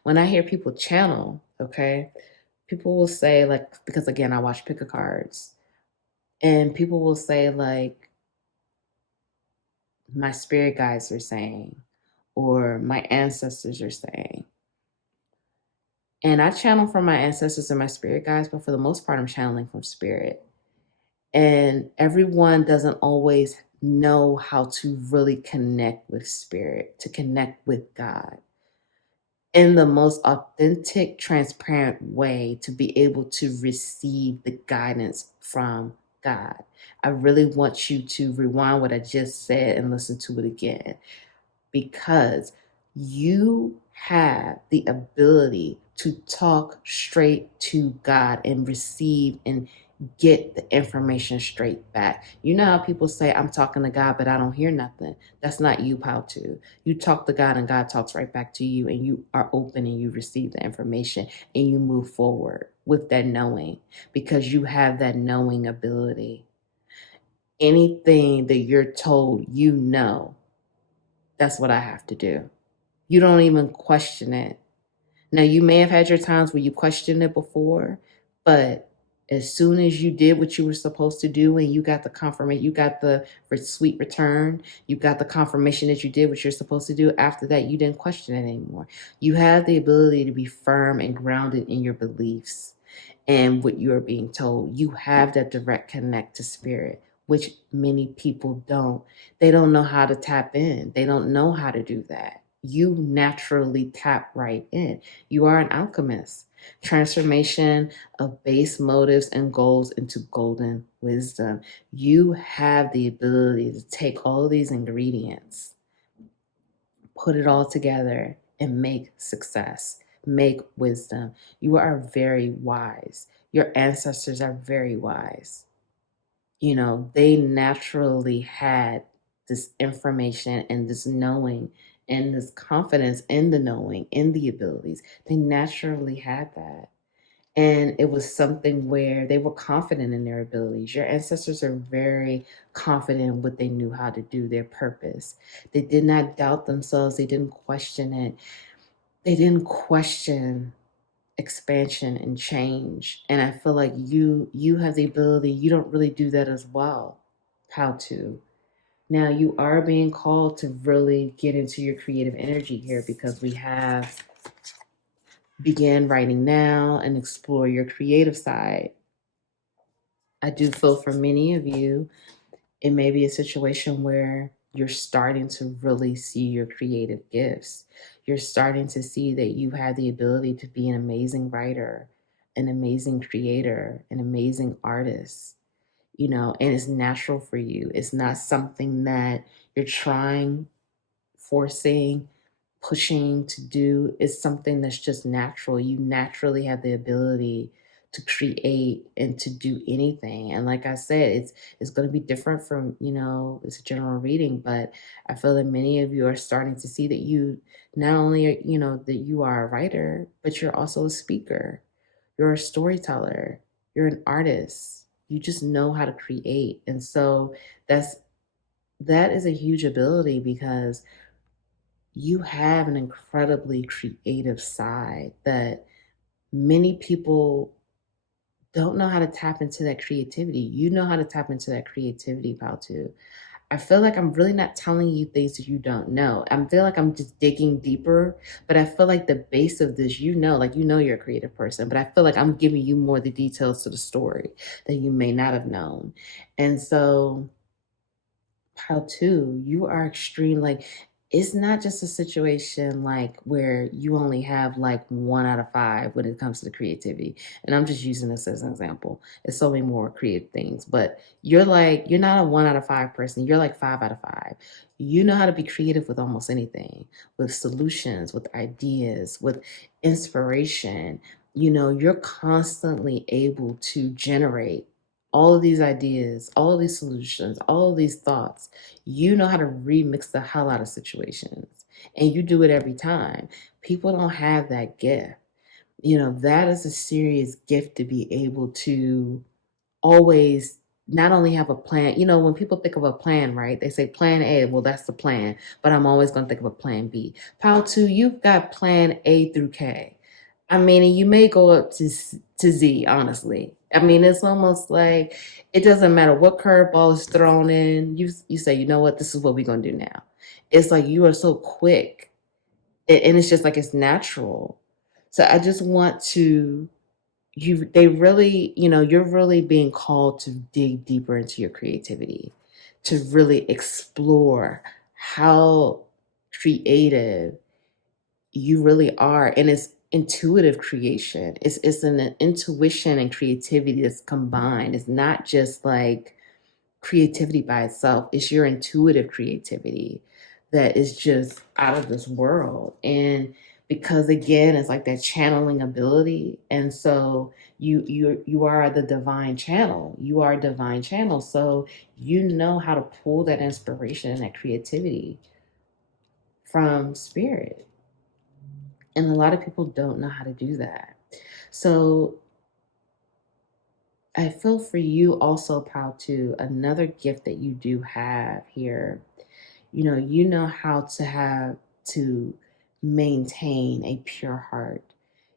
when I hear people channel, okay, people will say, like, because again, I watch pick-a-cards, and people will say, like, my spirit guides are saying, or my ancestors are saying. And I channel from my ancestors and my spirit guides, but for the most part, I'm channeling from spirit. And everyone doesn't always know how to really connect with spirit, to connect with God in the most authentic, transparent way to be able to receive the guidance from God. I really want you to rewind what I just said and listen to it again, because you have the ability to talk straight to God and receive and get the information straight back. You know how people say, I'm talking to God, but I don't hear nothing. That's not you, Pautu. You talk to God and God talks right back to you, and you are open and you receive the information and you move forward with that knowing, because you have that knowing ability. Anything that you're told, you know, that's what I have to do. You don't even question it. Now, you may have had your times where you questioned it before, but as soon as you did what you were supposed to do and you got the confirmation, you got the sweet return, you got the confirmation that you did what you're supposed to do, after that, you didn't question it anymore. You have the ability to be firm and grounded in your beliefs and what you are being told. You have that direct connect to spirit, which many people don't. They don't know how to tap in. They don't know how to do that. You naturally tap right in. You are an alchemist. Transformation of base motives and goals into golden wisdom. You have the ability to take all of these ingredients, put it all together, and make success, make wisdom. You are very wise. Your ancestors are very wise. You know, they naturally had this information and this knowing and this confidence in the knowing, in the abilities. They naturally had that. And it was something where they were confident in their abilities. Your ancestors are very confident in what they knew how to do, their purpose. They did not doubt themselves. They didn't question it. They didn't question expansion and change. And I feel like you have the ability, you don't really do that as well. How to. Now you are being called to really get into your creative energy here, because we have begin writing now and explore your creative side. I do feel for many of you, it may be a situation where you're starting to really see your creative gifts. You're starting to see that you have the ability to be an amazing writer, an amazing creator, an amazing artist, you know, and it's natural for you. It's not something that you're trying, forcing, pushing to do. Is something that's just natural. You naturally have the ability to create and to do anything. And like I said, it's going to be different from, you know, it's a general reading, but I feel that many of you are starting to see that you not only are, you know, that you are a writer, but you're also a speaker. You're a storyteller. You're an artist. You just know how to create. And so that is a huge ability, because you have an incredibly creative side that many people don't know how to tap into that creativity. You know how to tap into that creativity, Pautu. I feel like I'm really not telling you things that you don't know. I feel like I'm just digging deeper, but I feel like the base of this, you know, like, you know, you're a creative person, but I feel like I'm giving you more of the details to the story that you may not have known. And so, Pautu, you are extreme, like, it's not just a situation like where you only have like 1 out of 5 when it comes to the creativity. And I'm just using this as an example. It's so many more creative things, but you're not a 1 out of 5 person. You're like 5 out of 5. You know how to be creative with almost anything, with solutions, with ideas, with inspiration. You're constantly able to generate all of these ideas, all of these solutions, all of these thoughts. You know how to remix the hell out of situations, and you do it every time. People don't have that gift. That is a serious gift, to be able to always not only have a plan. When people think of a plan, right, they say plan A. Well, that's the plan, but I'm always going to think of a plan B. Pal 2, you've got plan A through K. I mean, and you may go up to Z, honestly. I mean, it's almost like it doesn't matter what curveball is thrown in. You say, you know what, this is what we're gonna do now. It's like you are so quick, and it's just like it's natural. So I just want to they really, you're really being called to dig deeper into your creativity, to really explore how creative you really are. And it's intuitive creation. It's an intuition and creativity that's combined. It's not just like creativity by itself. It's your intuitive creativity that is just out of this world. And because again, it's like that channeling ability. And so you are the divine channel. You are a divine channel. So you know how to pull that inspiration and that creativity from spirit. And a lot of people don't know how to do that. So I feel for you also, Pal, too, another gift that you do have here. You know how to maintain a pure heart.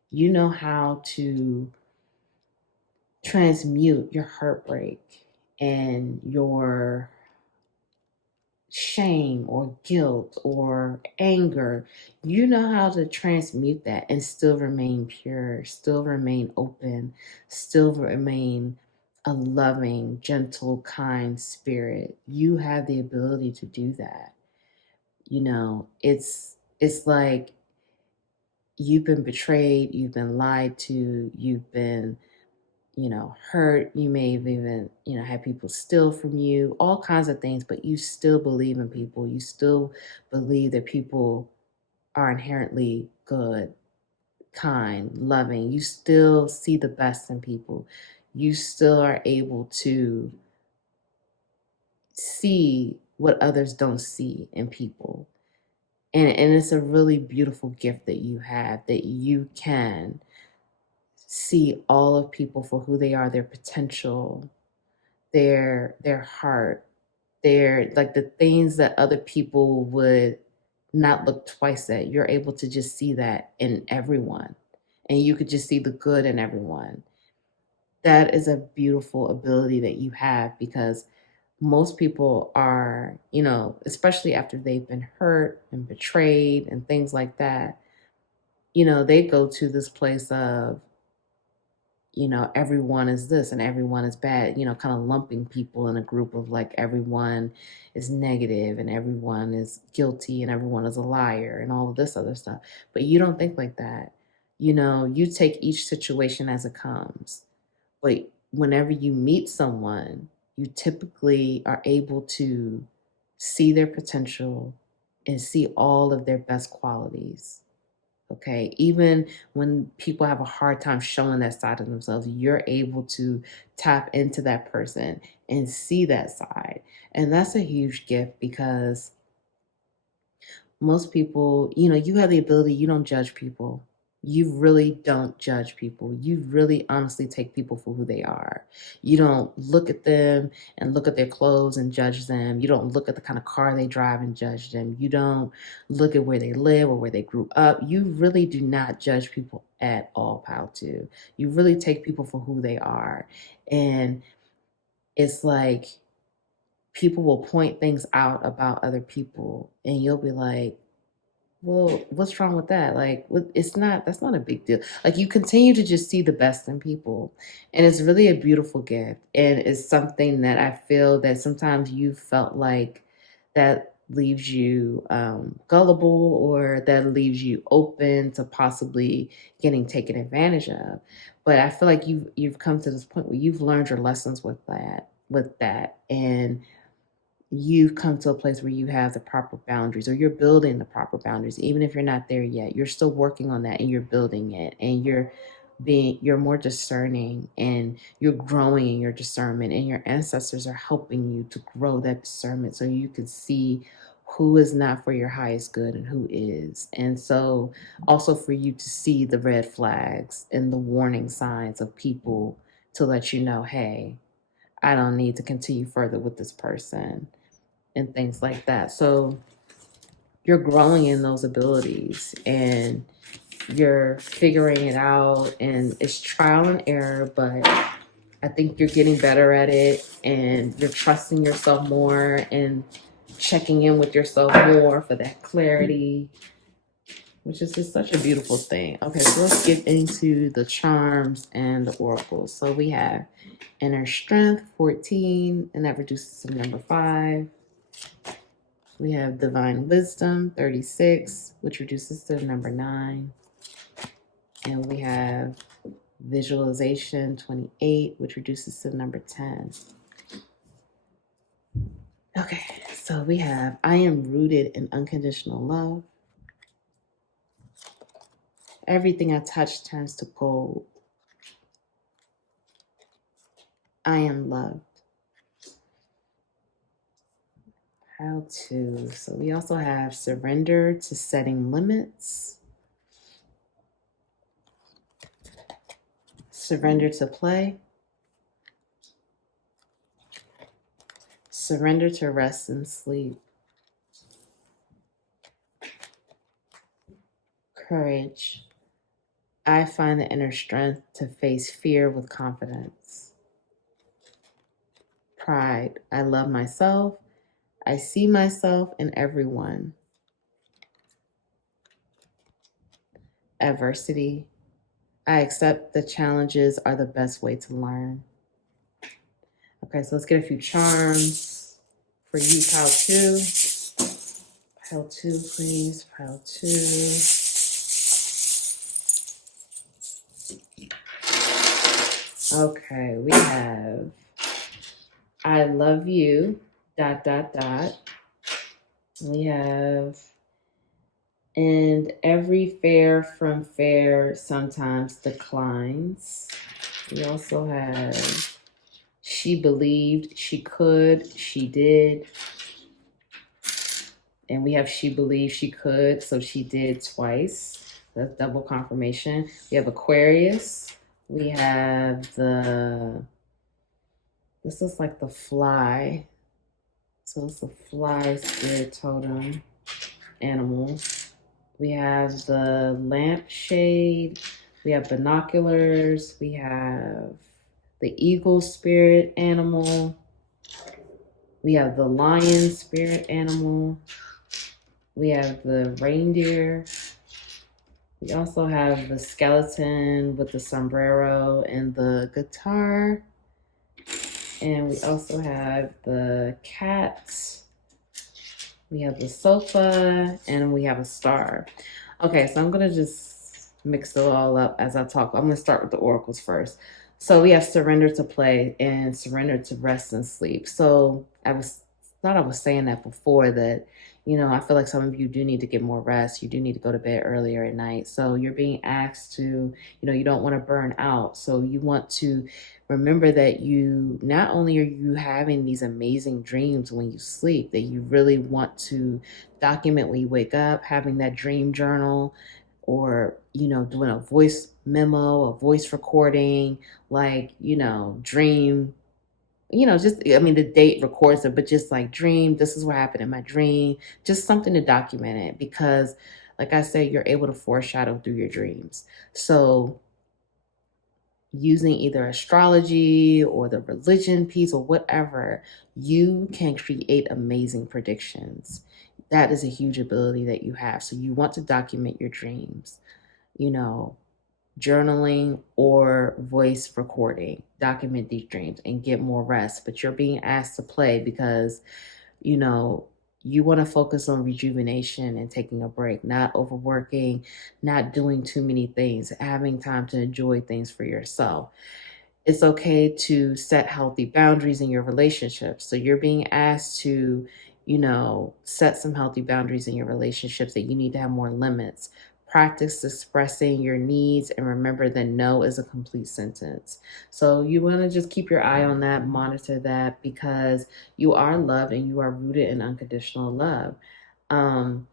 You know how to transmute your heartbreak and your shame or guilt or anger. You know how to transmute that and still remain pure, still remain open, still remain a loving, gentle, kind spirit. You have the ability to do that. It's like you've been betrayed, you've been lied to, you've been hurt. You may have even, had people steal from you, all kinds of things, but you still believe in people. You still believe that people are inherently good, kind, loving. You still see the best in people. You still are able to see what others don't see in people. And it's a really beautiful gift that you have, that you can see all of people for who they are, their potential, their heart, their like the things that other people would not look twice at. You're able to just see that in everyone, and you could just see the good in everyone. That is a beautiful ability that you have, because most people are, especially after they've been hurt and betrayed and things like that, they go to this place of, everyone is this and everyone is bad, kind of lumping people in a group of like everyone is negative and everyone is guilty and everyone is a liar and all of this other stuff. But you don't think like that. You take each situation as it comes. But whenever you meet someone, you typically are able to see their potential and see all of their best qualities. Okay, even when people have a hard time showing that side of themselves, you're able to tap into that person and see that side. And that's a huge gift, because most people, you have the ability, you don't judge people. You really don't judge people. You really honestly take people for who they are. You don't look at them and look at their clothes and judge them. You don't look at the kind of car they drive and judge them. You don't look at where they live or where they grew up. You really do not judge people at all, pal, too. You really take people for who they are. And it's like people will point things out about other people and you'll be like, well, what's wrong with that? Like, that's not a big deal. Like, you continue to just see the best in people. And it's really a beautiful gift. And it's something that I feel that sometimes you felt like leaves you gullible, or that leaves you open to possibly getting taken advantage of. But I feel like you've come to this point where you've learned your lessons with that, and you've come to a place where you have the proper boundaries, or you're building the proper boundaries. Even if you're not there yet, you're still working on that, and you're building it, and you're more discerning, and you're growing in your discernment, and your ancestors are helping you to grow that discernment so you can see who is not for your highest good and who is. And so also for you to see the red flags and the warning signs of people to let you know, hey, I don't need to continue further with this person, and things like that. So you're growing in those abilities, and you're figuring it out, and it's trial and error, but I think you're getting better at it, and you're trusting yourself more and checking in with yourself more for that clarity, which is just such a beautiful thing. Okay, so let's get into the charms and the oracles. So we have inner strength 14, and that reduces to number 5. We have divine wisdom 36, which reduces to number 9. And we have visualization 28, which reduces to number 10. Okay, so we have I am rooted in unconditional love. Everything I touch turns to gold. I am loved. How to. So we also have surrender to setting limits. Surrender to play. Surrender to rest and sleep. Courage. I find the inner strength to face fear with confidence. Pride. I love myself. I see myself in everyone. Adversity. I accept the challenges are the best way to learn. Okay, so let's get a few charms for you, pile 2. Pile 2, please. Pile 2. Okay, we have I love you, ... We have and every fair from fair sometimes declines. We also have she believed she could, she did. And we have she believed she could, so she did twice. That's double confirmation. We have Aquarius. We have this is like the fly. So it's the fly spirit totem animal. We have the lampshade. We have binoculars. We have the eagle spirit animal. We have the lion spirit animal. We have the reindeer. We also have the skeleton with the sombrero and the guitar. And we also have the cat. We have the sofa, and we have a star. Okay, so I'm going to just mix it all up as I talk. I'm going to start with the oracles first. So we have surrender to play and surrender to rest and sleep. So thought I was saying that before, that, I feel like some of you do need to get more rest. You do need to go to bed earlier at night. So you're being asked to, you don't want to burn out. So you want to remember that you, not only are you having these amazing dreams when you sleep, that you really want to document when you wake up, having that dream journal, or, doing a voice memo, a voice recording, like, dream, the date records it, but just like dream, this is what happened in my dream, just something to document it, because like I said, you're able to foreshadow through your dreams. So using either astrology or the religion piece or whatever, you can create amazing predictions. That is a huge ability that you have. So you want to document your dreams, journaling or voice recording, document these dreams and get more rest. But you're being asked to play because, you want to focus on rejuvenation and taking a break, not overworking, not doing too many things, having time to enjoy things for yourself. It's okay to set healthy boundaries in your relationships. So you're being asked to, set some healthy boundaries in your relationships, that you need to have more limits. Practice expressing your needs and remember that no is a complete sentence. So you want to just keep your eye on that, monitor that, because you are loved and you are rooted in unconditional love. Um,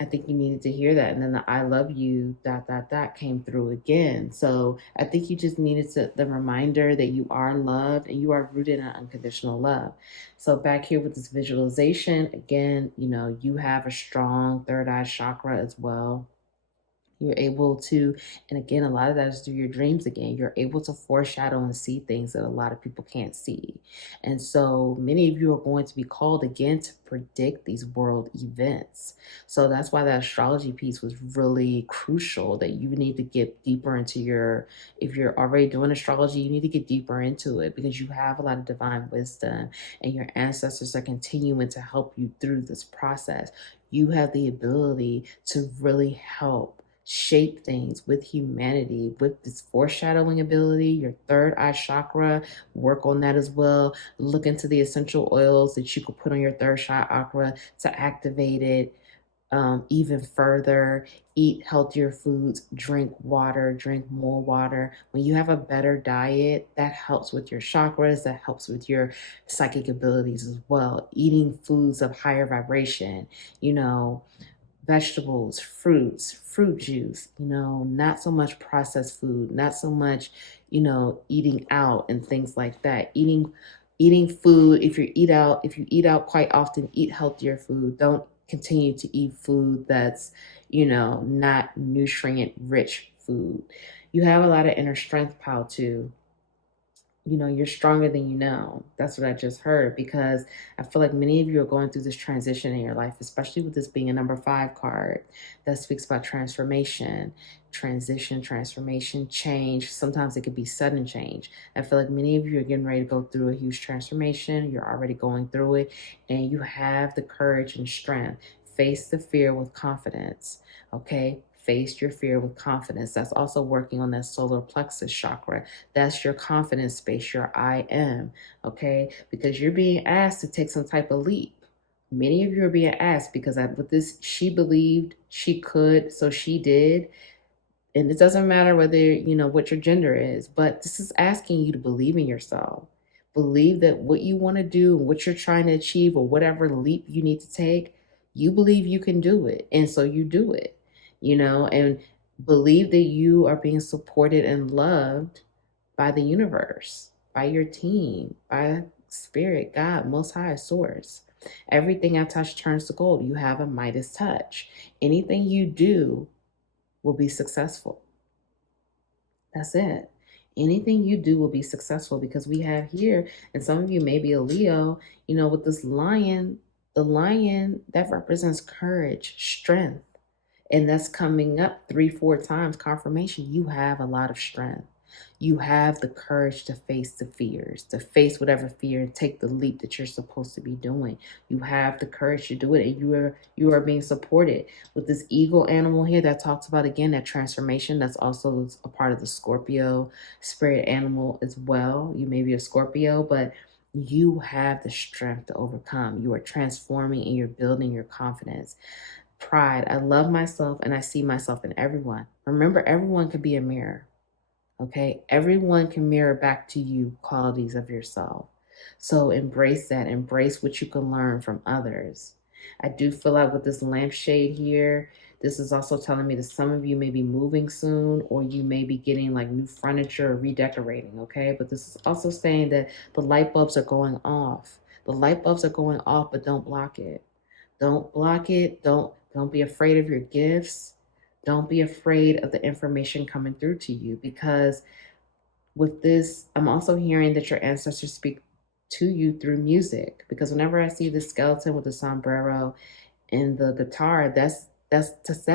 I think you needed to hear that. And then the I love you dot dot dot came through again. So I think you just needed the reminder that you are loved and you are rooted in unconditional love. So back here with this visualization, again, you have a strong third eye chakra as well. You're able to, and again, a lot of that is through your dreams again. You're able to foreshadow and see things that a lot of people can't see. And so many of you are going to be called again to predict these world events. So that's why that astrology piece was really crucial, that you need to get deeper into if you're already doing astrology, you need to get deeper into it, because you have a lot of divine wisdom and your ancestors are continuing to help you through this process. You have the ability to really help shape things with humanity, with this foreshadowing ability. Your third eye chakra, work on that as well. Look into the essential oils that you could put on your third chakra to activate it even further. Eat healthier foods, drink water, drink more water. When you have a better diet, that helps with your chakras, that helps with your psychic abilities as well. Eating foods of higher vibration, vegetables, fruits, fruit juice, not so much processed food, not so much, eating out and things like that. Eating food, if you eat out quite often, eat healthier food. Don't continue to eat food that's, not nutrient rich food. You have a lot of inner strength, pal, too. You're stronger than you know. That's what I just heard, because I feel like many of you are going through this transition in your life, especially with this being a number 5 card that speaks about transformation, transition, transformation, change. Sometimes it could be sudden change. I feel like many of you are getting ready to go through a huge transformation. You're already going through it, and you have the courage and strength. Face the fear with confidence, okay? Face your fear with confidence. That's also working on that solar plexus chakra. That's your confidence space, your I am, okay? Because you're being asked to take some type of leap. Many of you are being asked because with this, she believed she could, so she did. And it doesn't matter whether, what your gender is, but this is asking you to believe in yourself. Believe that what you want to do, what you're trying to achieve, or whatever leap you need to take, you believe you can do it. And so you do it, and believe that you are being supported and loved by the universe, by your team, by spirit, God, most high source. Everything I touch turns to gold. You have a Midas touch. Anything you do will be successful. That's it. Anything you do will be successful, because we have here, and some of you may be a Leo, with this lion, the lion that represents courage, strength. And that's coming up 3-4 times confirmation. You have a lot of strength. You have the courage to face the fears, to face whatever fear, and take the leap that you're supposed to be doing. You have the courage to do it, and you are being supported with this eagle animal here that talks about, again, that transformation. That's also a part of the Scorpio spirit animal as well. You may be a Scorpio, but you have the strength to overcome. You are transforming and you're building your confidence. Pride. I love myself and I see myself in everyone. Remember, everyone could be a mirror. Okay? Everyone can mirror back to you qualities of yourself. So embrace that. Embrace what you can learn from others. I do feel like with this lampshade here, this is also telling me that some of you may be moving soon, or you may be getting like new furniture or redecorating, okay? But this is also saying that the light bulbs are going off. The light bulbs are going off, but don't block it. Don't block it. Don't be afraid of your gifts. Don't be afraid of the information coming through to you, because with this, I'm also hearing that your ancestors speak to you through music, because whenever I see the skeleton with the sombrero and the guitar, that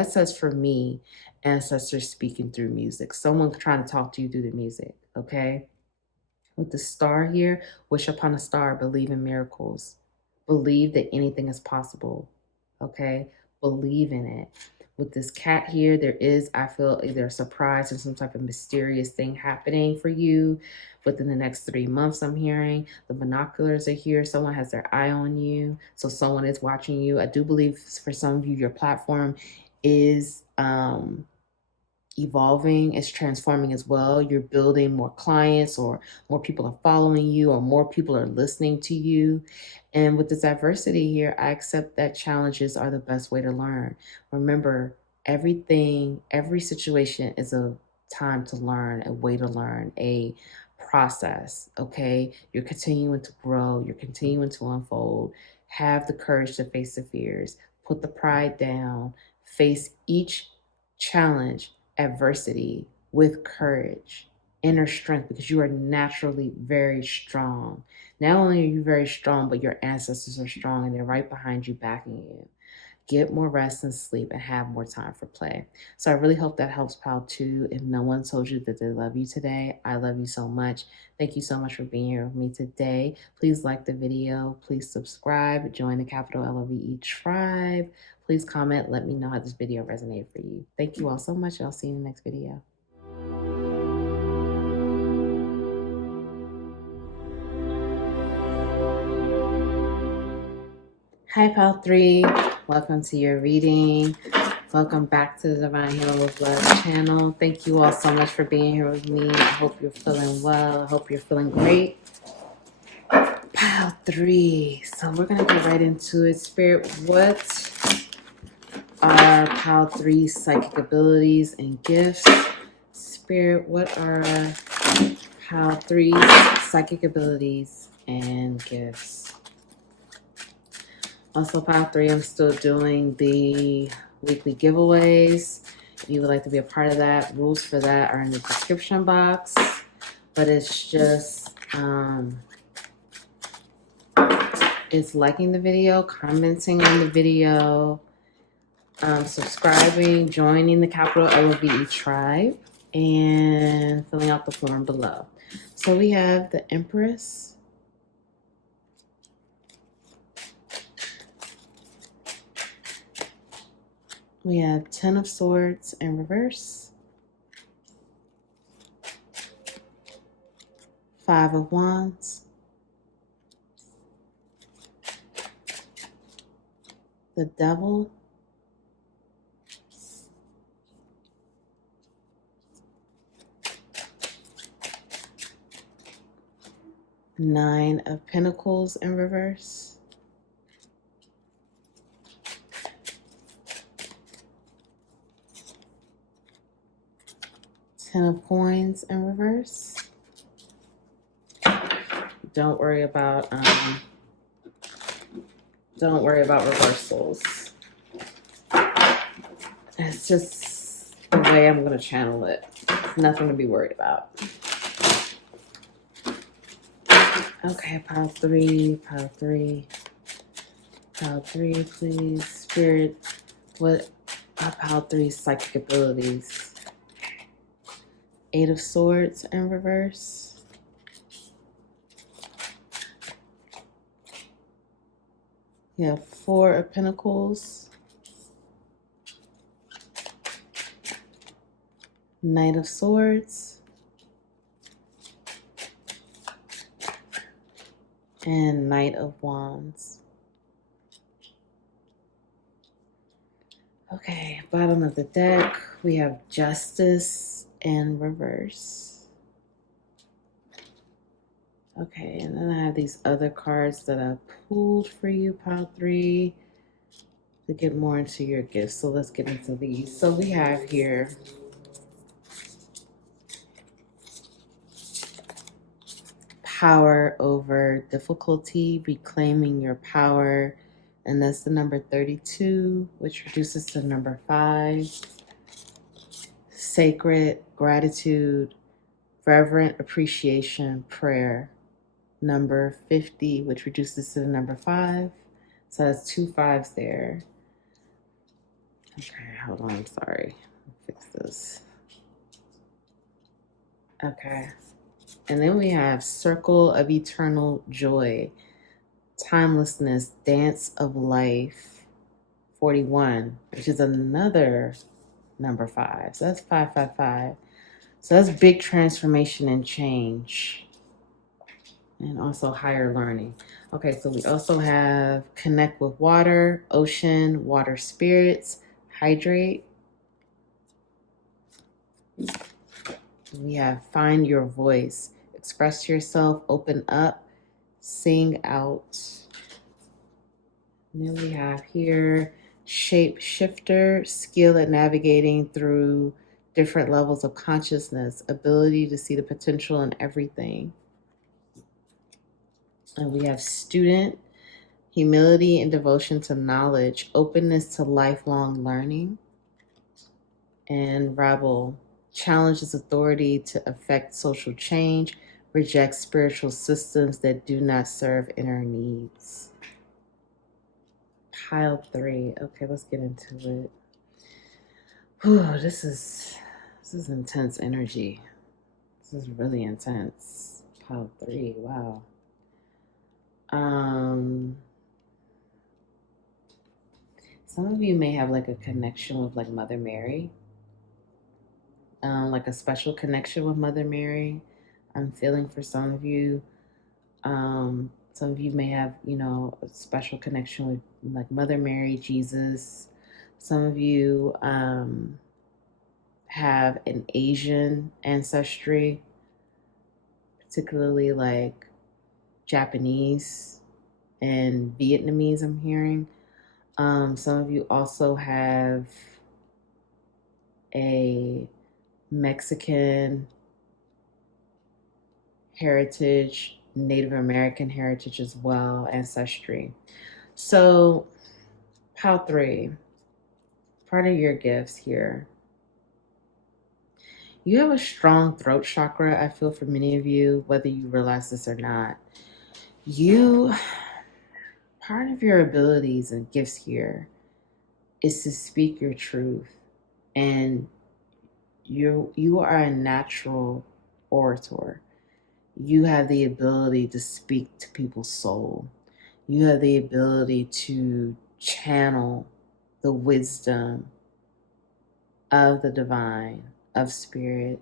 says for me, ancestors speaking through music. Someone trying to talk to you through the music, okay? With the star here, wish upon a star, believe in miracles. Believe that anything is possible. Okay? Believe in it. With this cat here, there is, I feel, either a surprise or some type of mysterious thing happening for you within the next 3 months. I'm hearing the binoculars are here. Someone has their eye on you. So someone is watching you. I do believe for some of you, your platform is evolving, it's transforming as well. You're building more clients, or more people are following you, or more people are listening to you. And with this adversity here, I accept that challenges are the best way to learn. Remember, every situation is a time to learn, a way to learn, a process. Okay, you're continuing to grow, you're continuing to unfold. Have the courage to face the fears, put the pride down, face each challenge, adversity with courage, inner strength, because you are naturally very strong. Not only are you very strong, but your ancestors are strong and they're right behind you, backing you. Get more rest and sleep and have more time for play. So I really hope that helps, pal, too. If no one told you that they love you today, I love you so much. Thank you so much for being here with me today. Please like the video. Please subscribe. Join the capital LOVE tribe. Please comment. Let me know how this video resonated for you. Thank you all so much. I'll see you in the next video. Hi, Pal 3. Welcome to your reading. Welcome back to the Divine Healing with Love channel. Thank you all so much for being here with me. I hope you're feeling well. I hope you're feeling great. Pal 3. So we're going to get right into it. Spirit, what are Pal 3's psychic abilities and gifts? Spirit, what are Pal 3's psychic abilities and gifts? Also, Pile 3, I'm still doing the weekly giveaways. If you would like to be a part of that, rules for that are in the description box. But it's just, it's liking the video, commenting on the video, subscribing, joining the capital LOVE tribe, and filling out the form below. So we have the Empress. We have 10 of Swords in reverse, 5 of Wands, the Devil, Nine of Pentacles in reverse, Ten of Coins in reverse. Don't worry about reversals. It's just the way I'm going to channel it. Nothing to be worried about. Okay, Pile 3, Pile 3, Pile 3, please. Spirit, what are Pile 3's psychic abilities? 8 of Swords in reverse. You have 4 of Pentacles. Knight of Swords. And Knight of Wands. Okay, bottom of the deck, we have Justice in reverse. Okay, and then I have these other cards that I pulled for you, Pile 3, to get more into your gifts. So let's get into these. So we have here power over difficulty, reclaiming your power. And that's the number 32, which reduces to number 5. Sacred gratitude, reverent appreciation, prayer. Number 50, which reduces to the number 5. So that's 2 5s there. Okay, hold on, I'm sorry. Fix this. Okay. And then we have Circle of Eternal Joy. timelessness, dance of life, 41, which is another number 5. So that's 555. So that's big transformation and change. And also higher learning. Okay, so we also have connect with water, ocean, water spirits, hydrate. We have find your voice, express yourself, open up, sing out. And then we have here shape shifter, skill at navigating through different levels of consciousness, ability to see the potential in everything. And we have student, humility and devotion to knowledge, openness to lifelong learning. And rebel, challenges authority to affect social change, rejects spiritual systems that do not serve inner needs. Pile 3. Okay, let's get into it. Whew, this is intense energy. This is really intense. Pile 3. Wow. Some of you may have like a connection with like Mother Mary. Like a special connection with Mother Mary. I'm feeling for some of you. Some of you may have, a special connection with like Mother Mary, Jesus. Some of you have an Asian ancestry, particularly like Japanese and Vietnamese, I'm hearing. Some of you also have a Mexican heritage, Native American heritage as well, ancestry. So, pile 3, part of your gifts here. You have a strong throat chakra, I feel, for many of you, whether you realize this or not. Part of your abilities and gifts here is to speak your truth. And you are a natural orator. You have the ability to speak to people's soul. You have the ability to channel the wisdom of the divine, of spirit,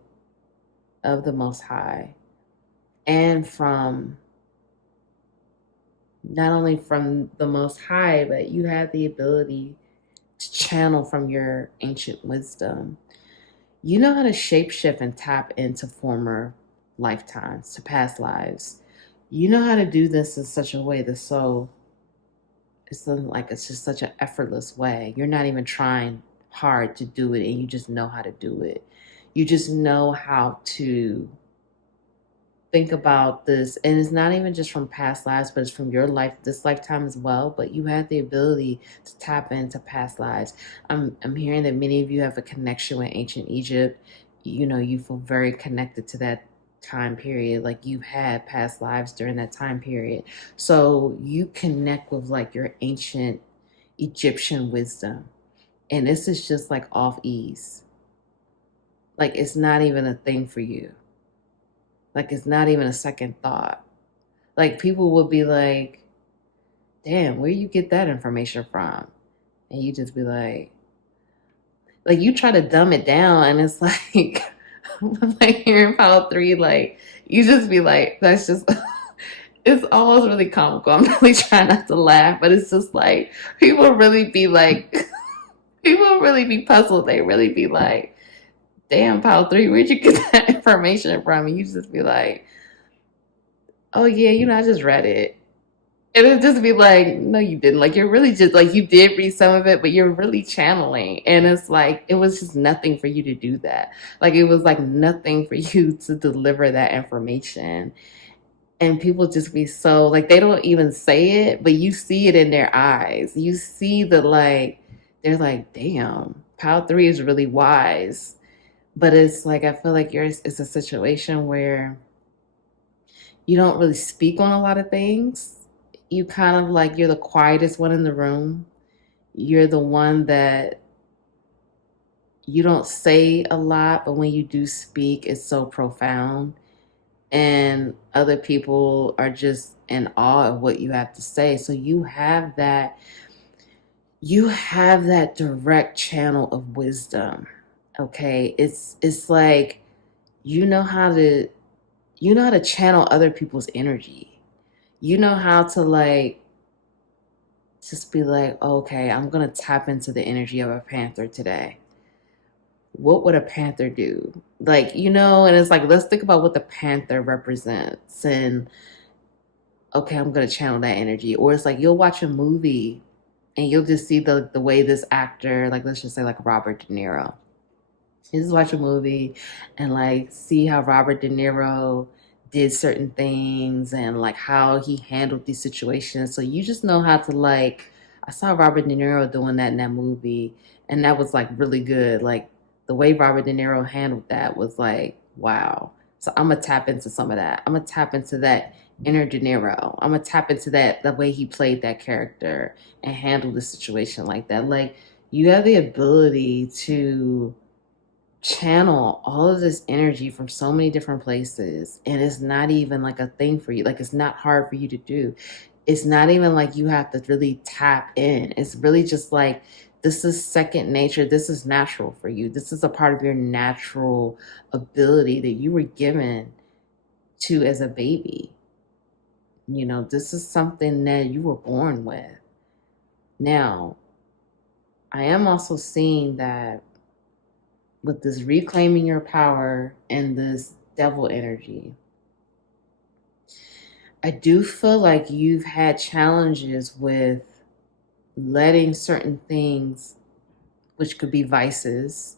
of the Most High, and from not only from the Most High, but you have the ability to channel from your ancient wisdom. You know how to shapeshift and tap into former lifetimes, to past lives. You know how to do this in such a way that's it's just such an effortless way. You're not even trying hard to do it, and you just know how to do it. You just know how to think about this, and it's not even just from past lives, but it's from your life, this lifetime as well. But you have the ability to tap into past lives. I'm hearing that many of you have a connection with ancient Egypt. You feel very connected to that time period, like you've had past lives during that time period. So you connect with like your ancient Egyptian wisdom, and this is just like off ease. Like it's not even a thing for you. Like, it's not even a second thought. Like, people will be like, damn, where you get that information from? And you just be like you try to dumb it down, and it's like, like hearing pile 3, like, you just be like, that's just, it's almost really comical. I'm really trying not to laugh, but it's just like, people really be like, people really be puzzled. They really be like, damn, pile 3, where'd you get that information from? And you just be like, oh yeah, I just read it. And it'd just be like, no, you didn't. Like, you're really just like, you did read some of it, but you're really channeling. And it's like, it was just nothing for you to do that. Like, it was like nothing for you to deliver that information. And people just be so, like, they don't even say it, but you see it in their eyes. You see the, like, they're like, damn, pile 3 is really wise. But it's like, I feel like yours is a situation where you don't really speak on a lot of things. You kind of like, you're the quietest one in the room. You're the one that you don't say a lot, but when you do speak, it's so profound. and other people are just in awe of what you have to say. So you have that direct channel of wisdom. Okay, it's like you know how to channel other people's energy. You know how to like just be like, okay, I'm gonna tap into the energy of a panther today. What would a panther do? Like, and it's like, let's think about what the panther represents. And okay, I'm gonna channel that energy. Or it's like you'll watch a movie and you'll just see the way this actor, like let's just say like Robert De Niro. You just watch a movie and like see how Robert De Niro did certain things and like how he handled these situations. So you just know how to like I saw Robert De Niro doing that in that movie and that was like really good. Like the way Robert De Niro handled that was like, wow. So I'm gonna tap into some of that. I'm gonna tap into that inner De Niro. I'm gonna tap into that the way he played that character and handled the situation like that. Like you have the ability to channel all of this energy from so many different places, and it's not even like a thing for you. Like it's not hard for you to do. It's not even like you have to really tap in. It's really just like this is second nature. This is natural for you. This is a part of your natural ability that you were given to as a baby. This is something that you were born with. Now, I am also seeing that with this reclaiming your power and this devil energy, I do feel like you've had challenges with letting certain things, which could be vices,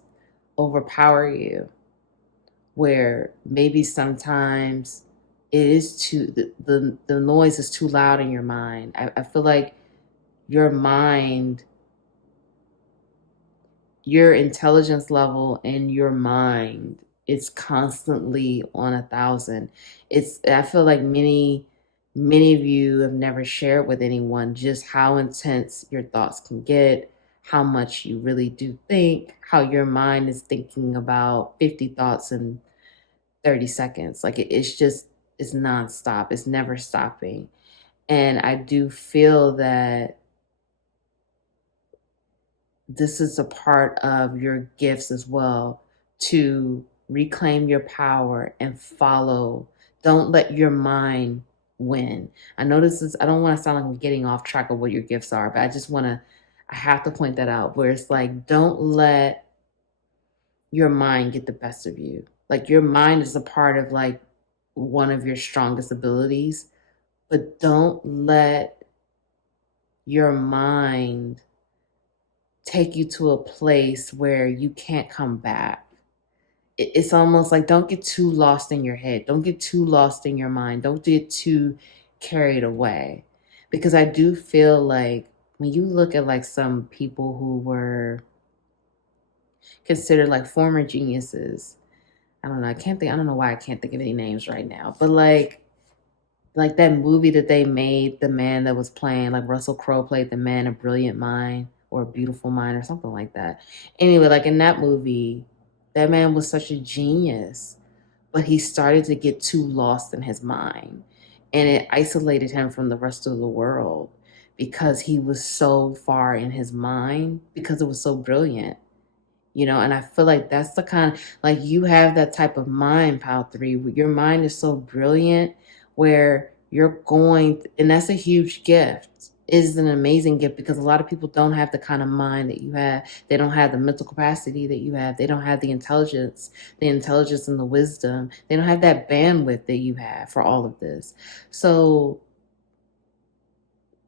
overpower you, where maybe sometimes it is too, the noise is too loud in your mind. I feel like your mind, your intelligence level in your mind is constantly on 1,000. I feel like many of you have never shared with anyone just how intense your thoughts can get, how much you really do think, how your mind is thinking about 50 thoughts in 30 seconds. Like it's nonstop. It's never stopping. And I do feel that this is a part of your gifts as well, to reclaim your power and follow. Don't let your mind win. I know I don't want to sound like I'm getting off track of what your gifts are, but I have to point that out where it's like, don't let your mind get the best of you. Like your mind is a part of like one of your strongest abilities, but don't let your mind take you to a place where you can't come back. It's almost like don't get too lost in your head. Don't get too lost in your mind. Don't get too carried away. Because I do feel like when you look at like some people who were considered like former geniuses, I don't know, I don't know why I can't think of any names right now, but like that movie that they made, the man that was playing, like Russell Crowe played the man, A Brilliant Mind or A Beautiful Mind or something like that. Anyway, like in that movie, that man was such a genius, but he started to get too lost in his mind. And it isolated him from the rest of the world because he was so far in his mind because it was so brilliant. And I feel like that's the kind like you have that type of mind, Pal 3. Your mind is so brilliant where you're and that's a huge gift. It is an amazing gift because a lot of people don't have the kind of mind that you have. They don't have the mental capacity that you have. They don't have the intelligence and the wisdom. They don't have that bandwidth that you have for all of this. So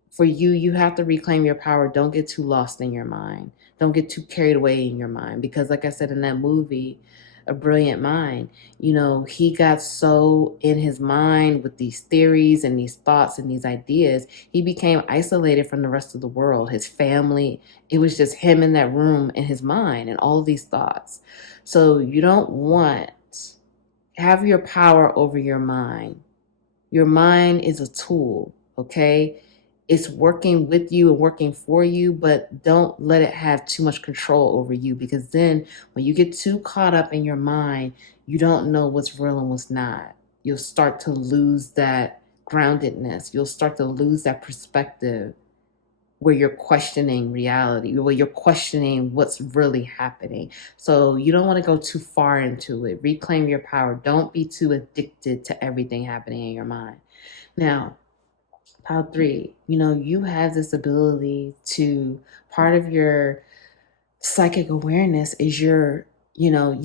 for you, you have to reclaim your power. Don't get too lost in your mind. Don't get too carried away in your mind. Because like I said in that movie, A Brilliant Mind, he got so in his mind with these theories and these thoughts and these ideas, he became isolated from the rest of the world, his family. It was just him in that room in his mind and all of these thoughts. So you don't have your power over your mind. Your mind is a tool, okay? It's working with you and working for you, but don't let it have too much control over you because then when you get too caught up in your mind, you don't know what's real and what's not. you'll start to lose that groundedness. You'll start to lose that perspective where you're questioning reality, where you're questioning what's really happening. So you don't want to go too far into it. Reclaim your power. Don't be too addicted to everything happening in your mind. Now, pile three, you have this ability to, part of your psychic awareness is you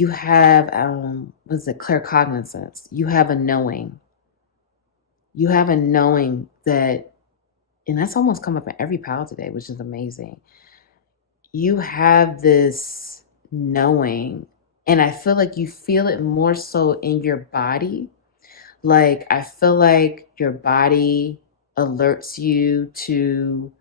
have, what's it, claircognizance. You have a knowing. You have a knowing that, and that's almost come up in every pile today, which is amazing. You have this knowing, and I feel like you feel it more so in your body. Like, I feel like your body alerts you to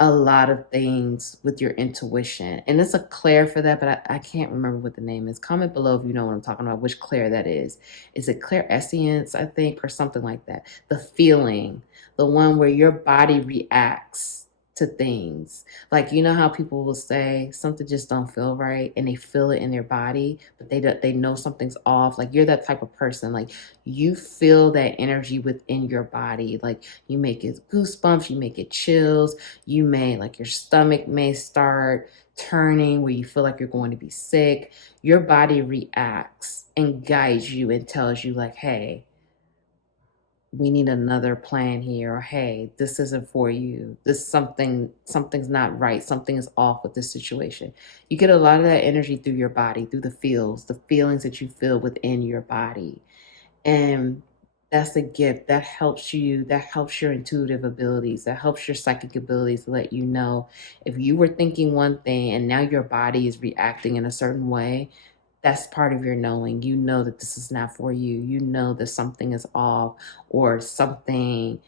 a lot of things with your intuition. And it's a Claire for that, but I can't remember what the name is. Comment below if you know what I'm talking about, which Claire that is. Is it Claire Essence, I think, or something like that? The feeling, the one where your body reacts to things. Like, you know how people will say something just don't feel right and they feel it in their body, but they know something's off. Like, you're that type of person. Like, you feel that energy within your body. Like, you make it goosebumps, you make it chills, you may, like, your stomach may start turning where you feel like you're going to be sick. Your body reacts and guides you and tells you, like, hey, we need another plan here, or hey, this isn't for you. Something's not right. Something is off with this situation. You get a lot of that energy through your body, through the feelings that you feel within your body. And that's a gift that helps you, that helps your intuitive abilities, that helps your psychic abilities to let you know if you were thinking one thing and now your body is reacting in a certain way. That's part of your knowing. You know that this is not for you. You know that something is off, or something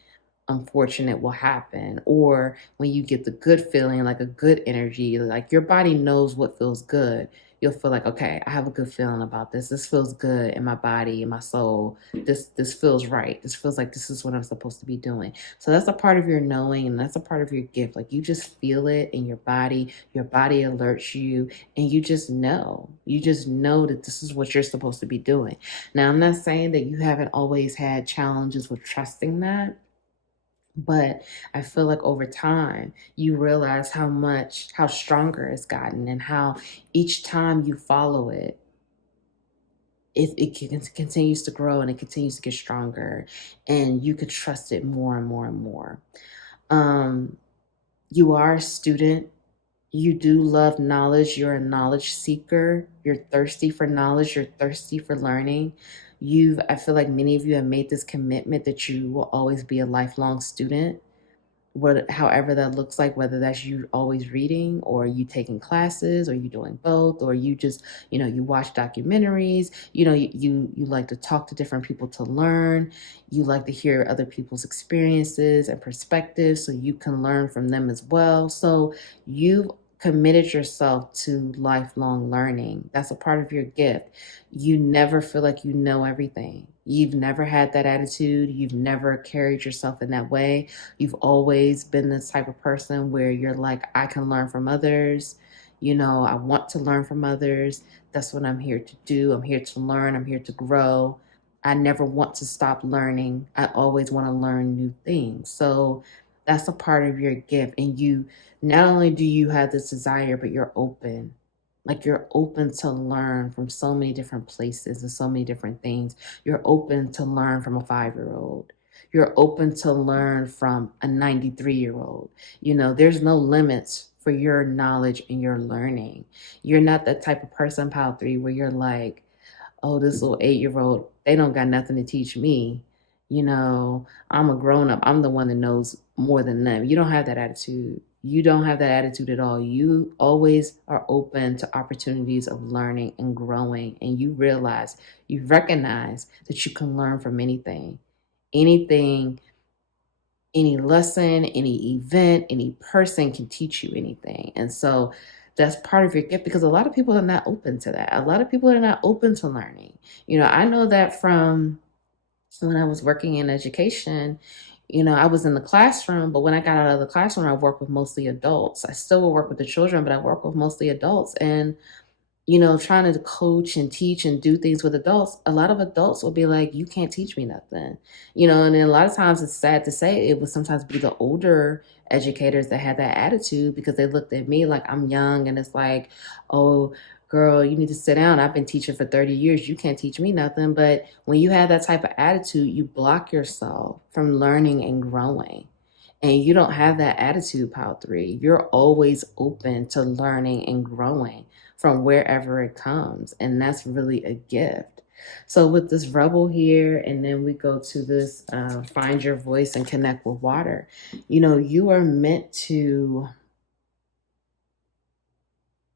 unfortunate will happen. Or when you get the good feeling, like a good energy, like your body knows what feels good. You'll feel like, okay, I have a good feeling about this. This feels good in my body, in my soul. This feels right. This feels like this is what I'm supposed to be doing. So that's a part of your knowing, and that's a part of your gift. Like, you just feel it in your body. Your body alerts you, and you just know. You just know that this is what you're supposed to be doing. Now, I'm not saying that you haven't always had challenges with trusting that, but I feel like over time, you realize how stronger it's gotten, and how each time you follow it, continues to grow and it continues to get stronger, and you could trust it more and more and more. You are a student. You do love knowledge. You're a knowledge seeker. You're thirsty for knowledge. You're thirsty for learning. I feel like many of you have made this commitment that you will always be a lifelong student, however that looks like, whether that's you always reading, or you taking classes, or you doing both, or you just, you watch documentaries, you like to talk to different people to learn, you like to hear other people's experiences and perspectives so you can learn from them as well. So you've committed yourself to lifelong learning. That's a part of your gift. You never feel like you know everything. You've never had that attitude. You've never carried yourself in that way. You've always been this type of person where you're like, I can learn from others. I want to learn from others. That's what I'm here to do. I'm here to learn. I'm here to grow. I never want to stop learning. I always want to learn new things. So that's a part of your gift. And not only do you have this desire, but you're open. Like, you're open to learn from so many different places and so many different things. You're open to learn from a 5-year-old. You're open to learn from a 93-year-old. There's no limits for your knowledge and your learning. You're not that type of person, pile 3, where you're like, oh, this little 8-year-old, they don't got nothing to teach me. I'm a grown up. I'm the one that knows more than them. You don't have that attitude. You don't have that attitude at all. You always are open to opportunities of learning and growing. And you recognize that you can learn from anything, any lesson, any event, any person can teach you anything. And so that's part of your gift, because a lot of people are not open to that. A lot of people are not open to learning. I know that from when I was working in education. I was in the classroom, but when I got out of the classroom, I worked with mostly adults. I still will work with the children, but I work with mostly adults. And trying to coach and teach and do things with adults, a lot of adults will be like, you can't teach me nothing. And then a lot of times it's sad to say it would sometimes be the older educators that had that attitude because they looked at me like I'm young and it's like, oh, girl, you need to sit down. I've been teaching for 30 years. You can't teach me nothing. But when you have that type of attitude, you block yourself from learning and growing. And you don't have that attitude, pile three. You're always open to learning and growing from wherever it comes. And that's really a gift. So with this rebel here, and then we go to this find your voice and connect with water. You are meant to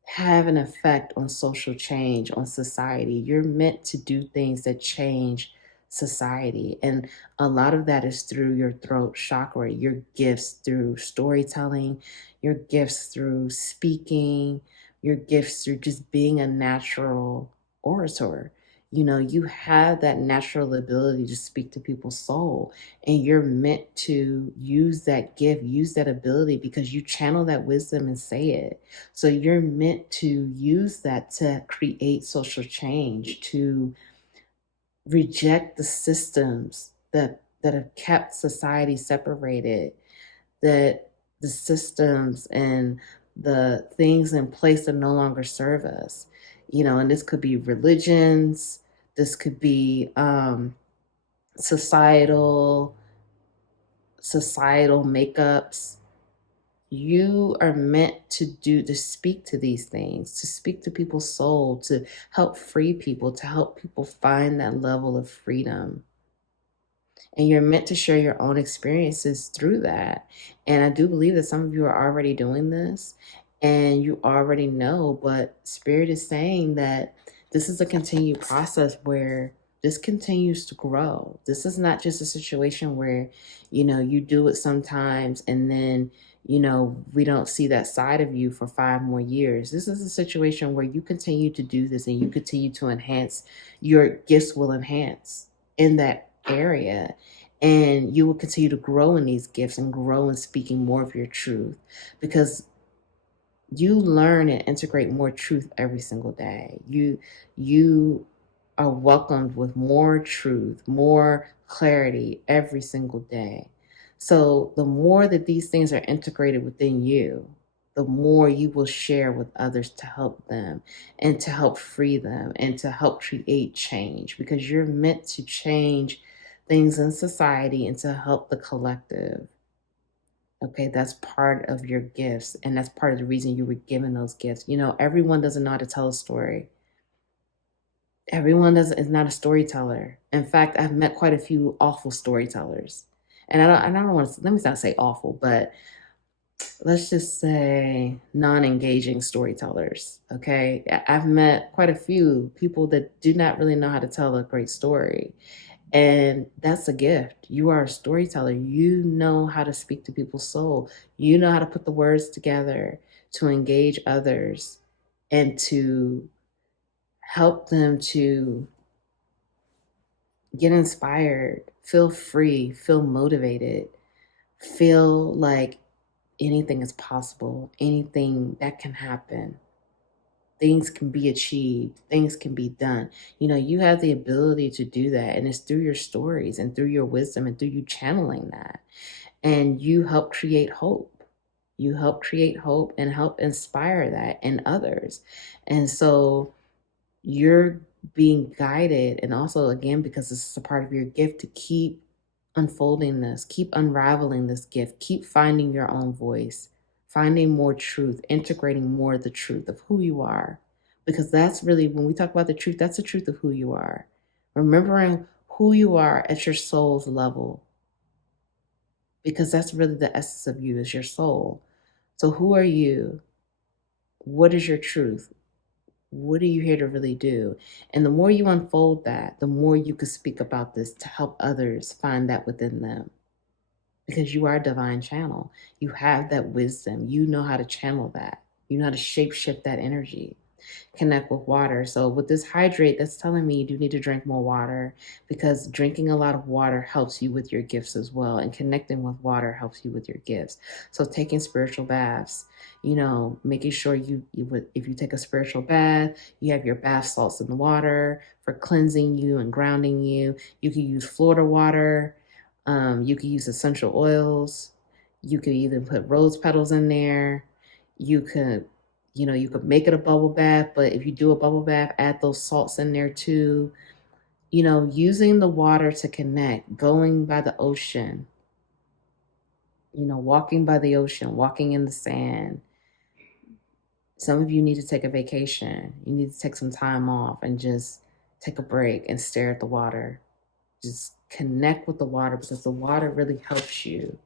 have an effect on social change, on society. You're meant to do things that change society. And a lot of that is through your throat chakra, your gifts through storytelling, your gifts through speaking, your gifts through just being a natural orator. You have that natural ability to speak to people's soul, and you're meant to use that gift, use that ability because you channel that wisdom and say it. So you're meant to use that to create social change, to reject the systems that have kept society separated, that the systems and the things in place that no longer serve us. And this could be religions, this could be societal makeups. You are meant to speak to these things, to speak to people's soul, to help free people, to help people find that level of freedom. And you're meant to share your own experiences through that. And I do believe that some of you are already doing this and you already know, but Spirit is saying that this is a continued process where this continues to grow. This is not just a situation where, you do it sometimes and then, we don't see that side of you for 5 more years. This is a situation where you continue to do this and you continue to enhance, your gifts will enhance in that area. And you will continue to grow in these gifts and grow in speaking more of your truth because you learn and integrate more truth every single day. You are welcomed with more truth, more clarity every single day. So the more that these things are integrated within you, the more you will share with others to help them and to help free them and to help create change because you're meant to change things in society and to help the collective. Okay, that's part of your gifts, and that's part of the reason you were given those gifts. Everyone doesn't know how to tell a story. Everyone is not a storyteller. In fact, I've met quite a few awful storytellers. And I don't want to, let me not say awful, but let's just say non-engaging storytellers. Okay. I've met quite a few people that do not really know how to tell a great story. And that's a gift. You are a storyteller. You know how to speak to people's soul. You know how to put the words together to engage others and to help them to get inspired, feel free, feel motivated, feel like anything is possible, anything that can happen. Things can be achieved, things can be done. You have the ability to do that, and it's through your stories and through your wisdom and through you channeling that. And you help create hope. You help create hope and help inspire that in others. And so you're being guided, and also, again, because this is a part of your gift, to keep unfolding this, keep unraveling this gift, keep finding your own voice, finding more truth, integrating more of the truth of who you are. Because that's really, when we talk about the truth, that's the truth of who you are. Remembering who you are at your soul's level. Because that's really the essence of you, is your soul. So who are you? What is your truth? What are you here to really do? And the more you unfold that, the more you can speak about this to help others find that within them. Because you are a divine channel. You have that wisdom. You know how to channel that. You know how to shape shift that energy. Connect with water. So with this hydrate, that's telling me you do need to drink more water, because drinking a lot of water helps you with your gifts as well. And connecting with water helps you with your gifts. So taking spiritual baths, making sure if you take a spiritual bath, you have your bath salts in the water for cleansing you and grounding you. You can use Florida water. You can use essential oils. You could even put rose petals in there. You could you could make it a bubble bath, but if you do a bubble bath, add those salts in there too. Using the water to connect, going by the ocean, walking by the ocean, walking in the sand. Some of you need to take a vacation. You need to take some time off and just take a break and stare at the water. Just connect with the water, because the water really helps you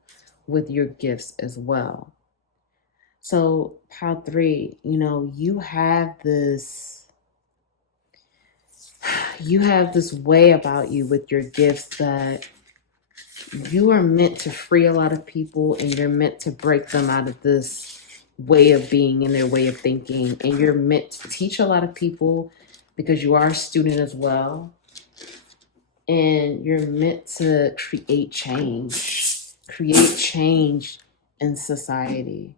with your gifts as well. So pile 3, you have this way about you with your gifts that you are meant to free a lot of people, and you're meant to break them out of this way of being and their way of thinking. And you're meant to teach a lot of people, because you are a student as well. And you're meant to create change in society.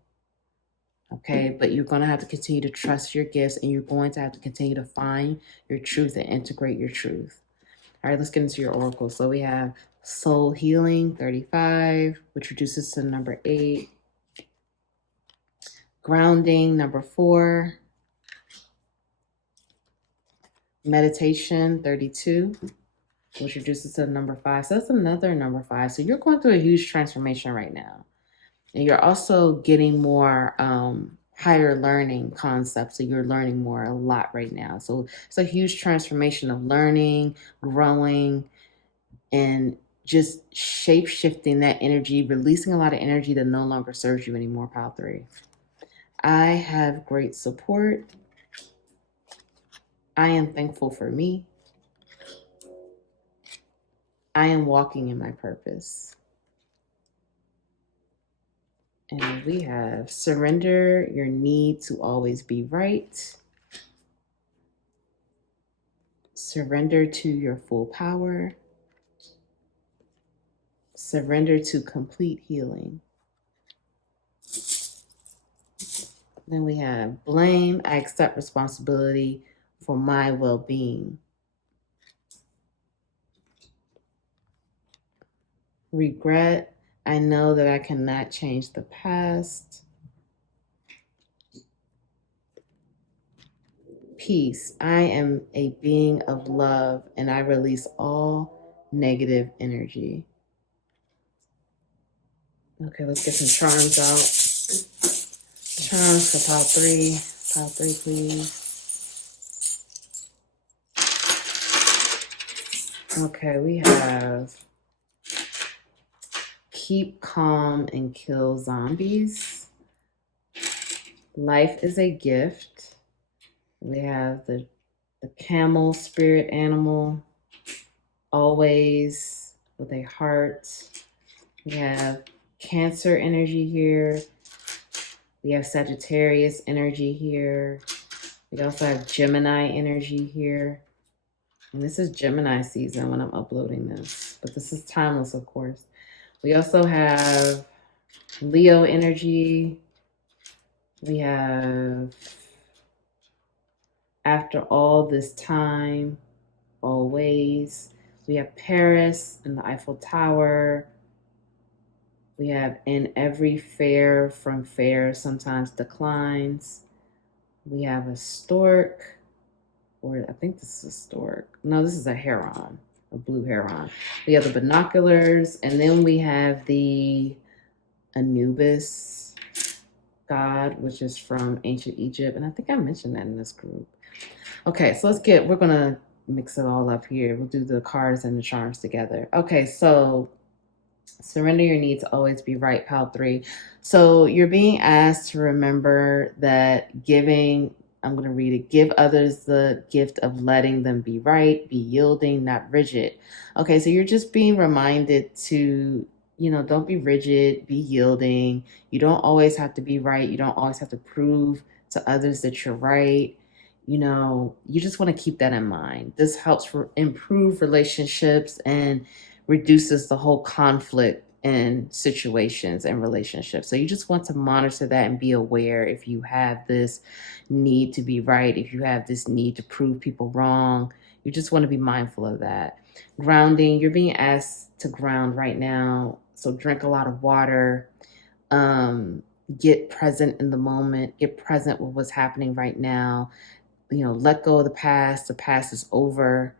Okay, but you're going to have to continue to trust your gifts, and you're going to have to continue to find your truth and integrate your truth. All right, let's get into your oracle. So we have soul healing 35, which reduces to number 8. Grounding number 4. Meditation 32, which reduces to number 5. So that's another number 5. So you're going through a huge transformation right now. And you're also getting more higher learning concepts. So you're learning more a lot right now. So it's a huge transformation of learning, growing, and just shape-shifting that energy, releasing a lot of energy that no longer serves you anymore, pile 3. I have great support. I am thankful for me. I am walking in my purpose. And we have surrender your need to always be right. Surrender to your full power. Surrender to complete healing. Then we have blame. I accept responsibility for my well-being. Regret. I know that I cannot change the past. Peace. I am a being of love, and I release all negative energy. Okay, let's get some charms out. Charms for pile 3. Pile 3, please. Okay, we have keep calm and kill zombies. Life is a gift. We have the camel spirit animal, always with a heart. We have Cancer energy here. We have Sagittarius energy here. We also have Gemini energy here. And this is Gemini season when I'm uploading this, but this is timeless, of course. We also have Leo energy. We have after all this time, always. We have Paris and the Eiffel Tower. We have in every fair from fair sometimes declines. We have a stork, or I think this is a stork. No, this is a heron, a blue heron. We have the binoculars, and then we have the Anubis god, which is from ancient Egypt. And I think I mentioned that in this group. Okay, so we're gonna mix it all up here. We'll do the cards and the charms together. Okay, so surrender your need to always be right, pile 3. So you're being asked to remember that giving, I'm going to read it, give others the gift of letting them be right, be yielding, not rigid. Okay, so you're just being reminded to, don't be rigid, be yielding. You don't always have to be right. You don't always have to prove to others that you're right. you just want to keep that in mind. This helps improve relationships and reduces the whole conflict in situations and relationships. So you just want to monitor that and be aware if you have this need to be right, if you have this need to prove people wrong. You just want to be mindful of that. Grounding, you're being asked to ground right now. So drink a lot of water. Get present in the moment, get present with what's happening right now. Let go of the past. The past is over.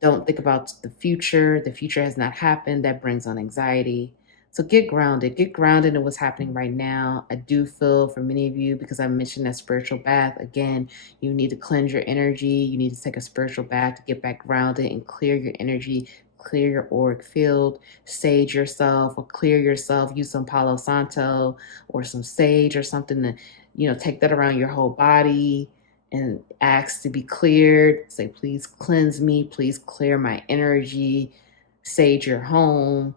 Don't think about the future. The future has not happened. That brings on anxiety. So get grounded. Get grounded in what's happening right now. I do feel for many of you, because I mentioned that spiritual bath, again, you need to cleanse your energy. You need to take a spiritual bath to get back grounded and clear your energy, clear your auric field, sage yourself or clear yourself. Use some Palo Santo or some sage or something to, take that around your whole body and ask to be cleared. Say, please cleanse me, please clear my energy, sage your home.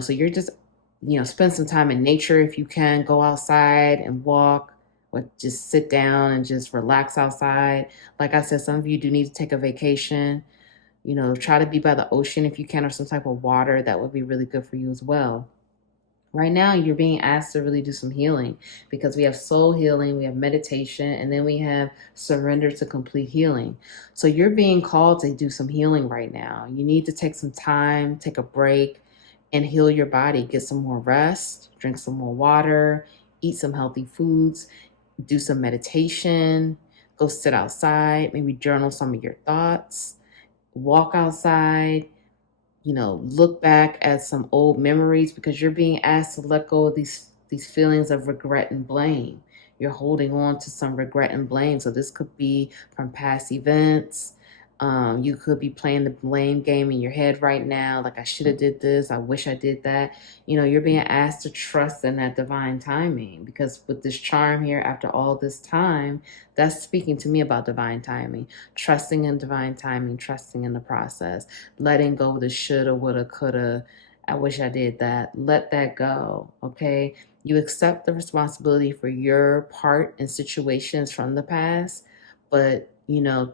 So you're just, spend some time in nature if you can. Go outside and walk, or just sit down and just relax outside. Like I said, some of you do need to take a vacation. Try to be by the ocean if you can, or some type of water. That would be really good for you as well. Right now, you're being asked to really do some healing, because we have soul healing, we have meditation, and then we have surrender to complete healing. So you're being called to do some healing right now. You need to take some time, take a break, and heal your body. Get some more rest, drink some more water, eat some healthy foods, do some meditation, go sit outside, maybe journal some of your thoughts, walk outside, look back at some old memories, because you're being asked to let go of these feelings of regret and blame. You're holding on to some regret and blame. So this could be from past events. You could be playing the blame game in your head right now, like, I should have did this, I wish I did that. You're being asked to trust in that divine timing, because with this charm here, after all this time, that's speaking to me about divine timing. Trusting in divine timing, trusting in the process, letting go of the shoulda, woulda, coulda, I wish I did that. Let that go, okay? You accept the responsibility for your part in situations from the past, but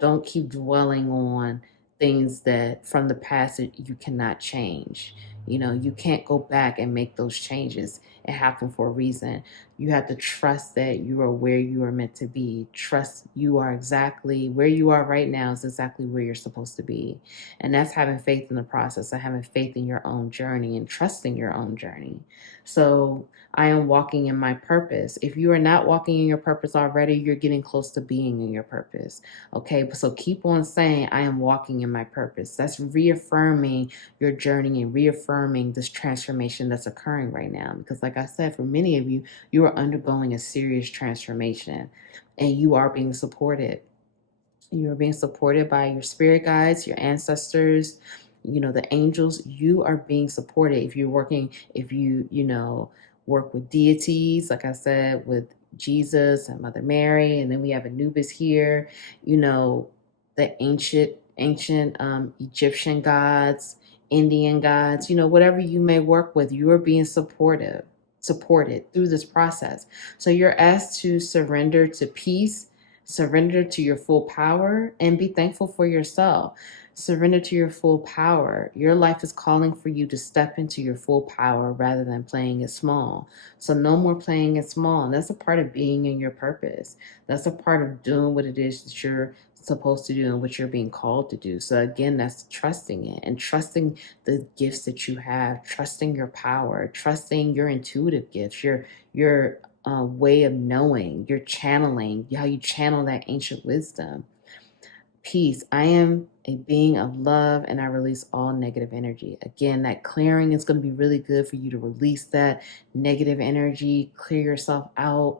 don't keep dwelling on things that from the past that you cannot change. You can't go back and make those changes. It happened for a reason. You have to trust that you are where you are meant to be. Trust you are exactly where you are right now is exactly where you're supposed to be. And that's having faith in the process and having faith in your own journey and trusting your own journey. So I am walking in my purpose. If you are not walking in your purpose already, you're getting close to being in your purpose. Okay, so keep on saying, I am walking in my purpose. That's reaffirming your journey and reaffirming this transformation that's occurring right now. Because like I said, for many of you, you are undergoing a serious transformation and you are being supported. You are being supported by your spirit guides, your ancestors, the angels. You are being supported. If you're working, if work with deities, like I said, with Jesus and Mother Mary, and then we have Anubis here, the ancient Egyptian gods, Indian gods, whatever you may work with, you are being supported through this process. So you're asked to surrender to peace, surrender to your full power, and be thankful for yourself. Surrender to your full power. Your life is calling for you to step into your full power rather than playing it small. So no more playing it small. And that's a part of being in your purpose. That's a part of doing what it is that you're supposed to do and what you're being called to do. So again, that's trusting it and trusting the gifts that you have, trusting your power, trusting your intuitive gifts, your way of knowing, your channeling, how you channel that ancient wisdom. Peace. I am a being of love and I release all negative energy. Again, that clearing is going to be really good for you to release that negative energy, clear yourself out,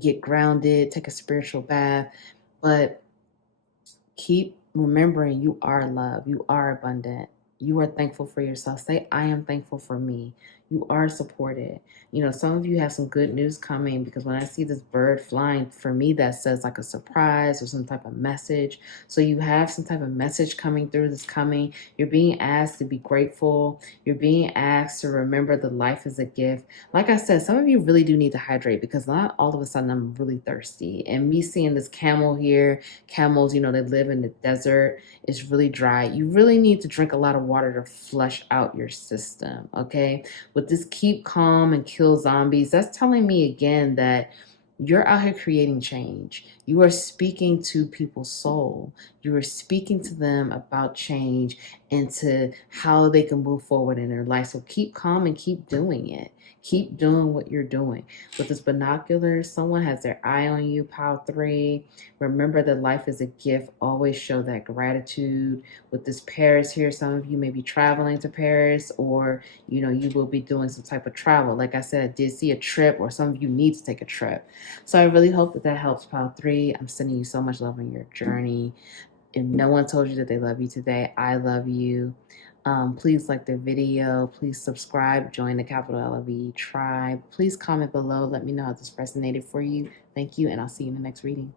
get grounded, take a spiritual bath. But keep remembering you are love, you are abundant, you are thankful for yourself. Say, I am thankful for me. You are supported. You know, some of you have some good news coming, because when I see this bird flying, for me, that says like a surprise or some type of message. So you have some type of message coming through that's coming. You're being asked to be grateful. You're being asked to remember that life is a gift. Like I said, some of you really do need to hydrate, because not all of a sudden I'm really thirsty. And me seeing this camel here, camels, you know, they live in the desert. It's really dry. You really need to drink a lot of water to flush out your system, okay? With this keep calm and kill zombies, that's telling me again that you're out here creating change. You are speaking to people's soul. You are speaking to them about change and to how they can move forward in their life. So keep calm and keep doing it. Keep doing what you're doing. With this binocular, someone has their eye on you, pile 3. Remember that life is a gift. Always show that gratitude. With this Paris here, some of you may be traveling to Paris, or you know, you will be doing some type of travel. Like I said, I did see a trip, or some of you need to take a trip. So I really hope that that helps, pile 3. I'm sending you so much love on your journey. If no one told you that they love you today, I love you. Please like the video. Please subscribe. Join the Capital LV tribe. Please comment below. Let me know how this resonated for you. Thank you, and I'll see you in the next reading.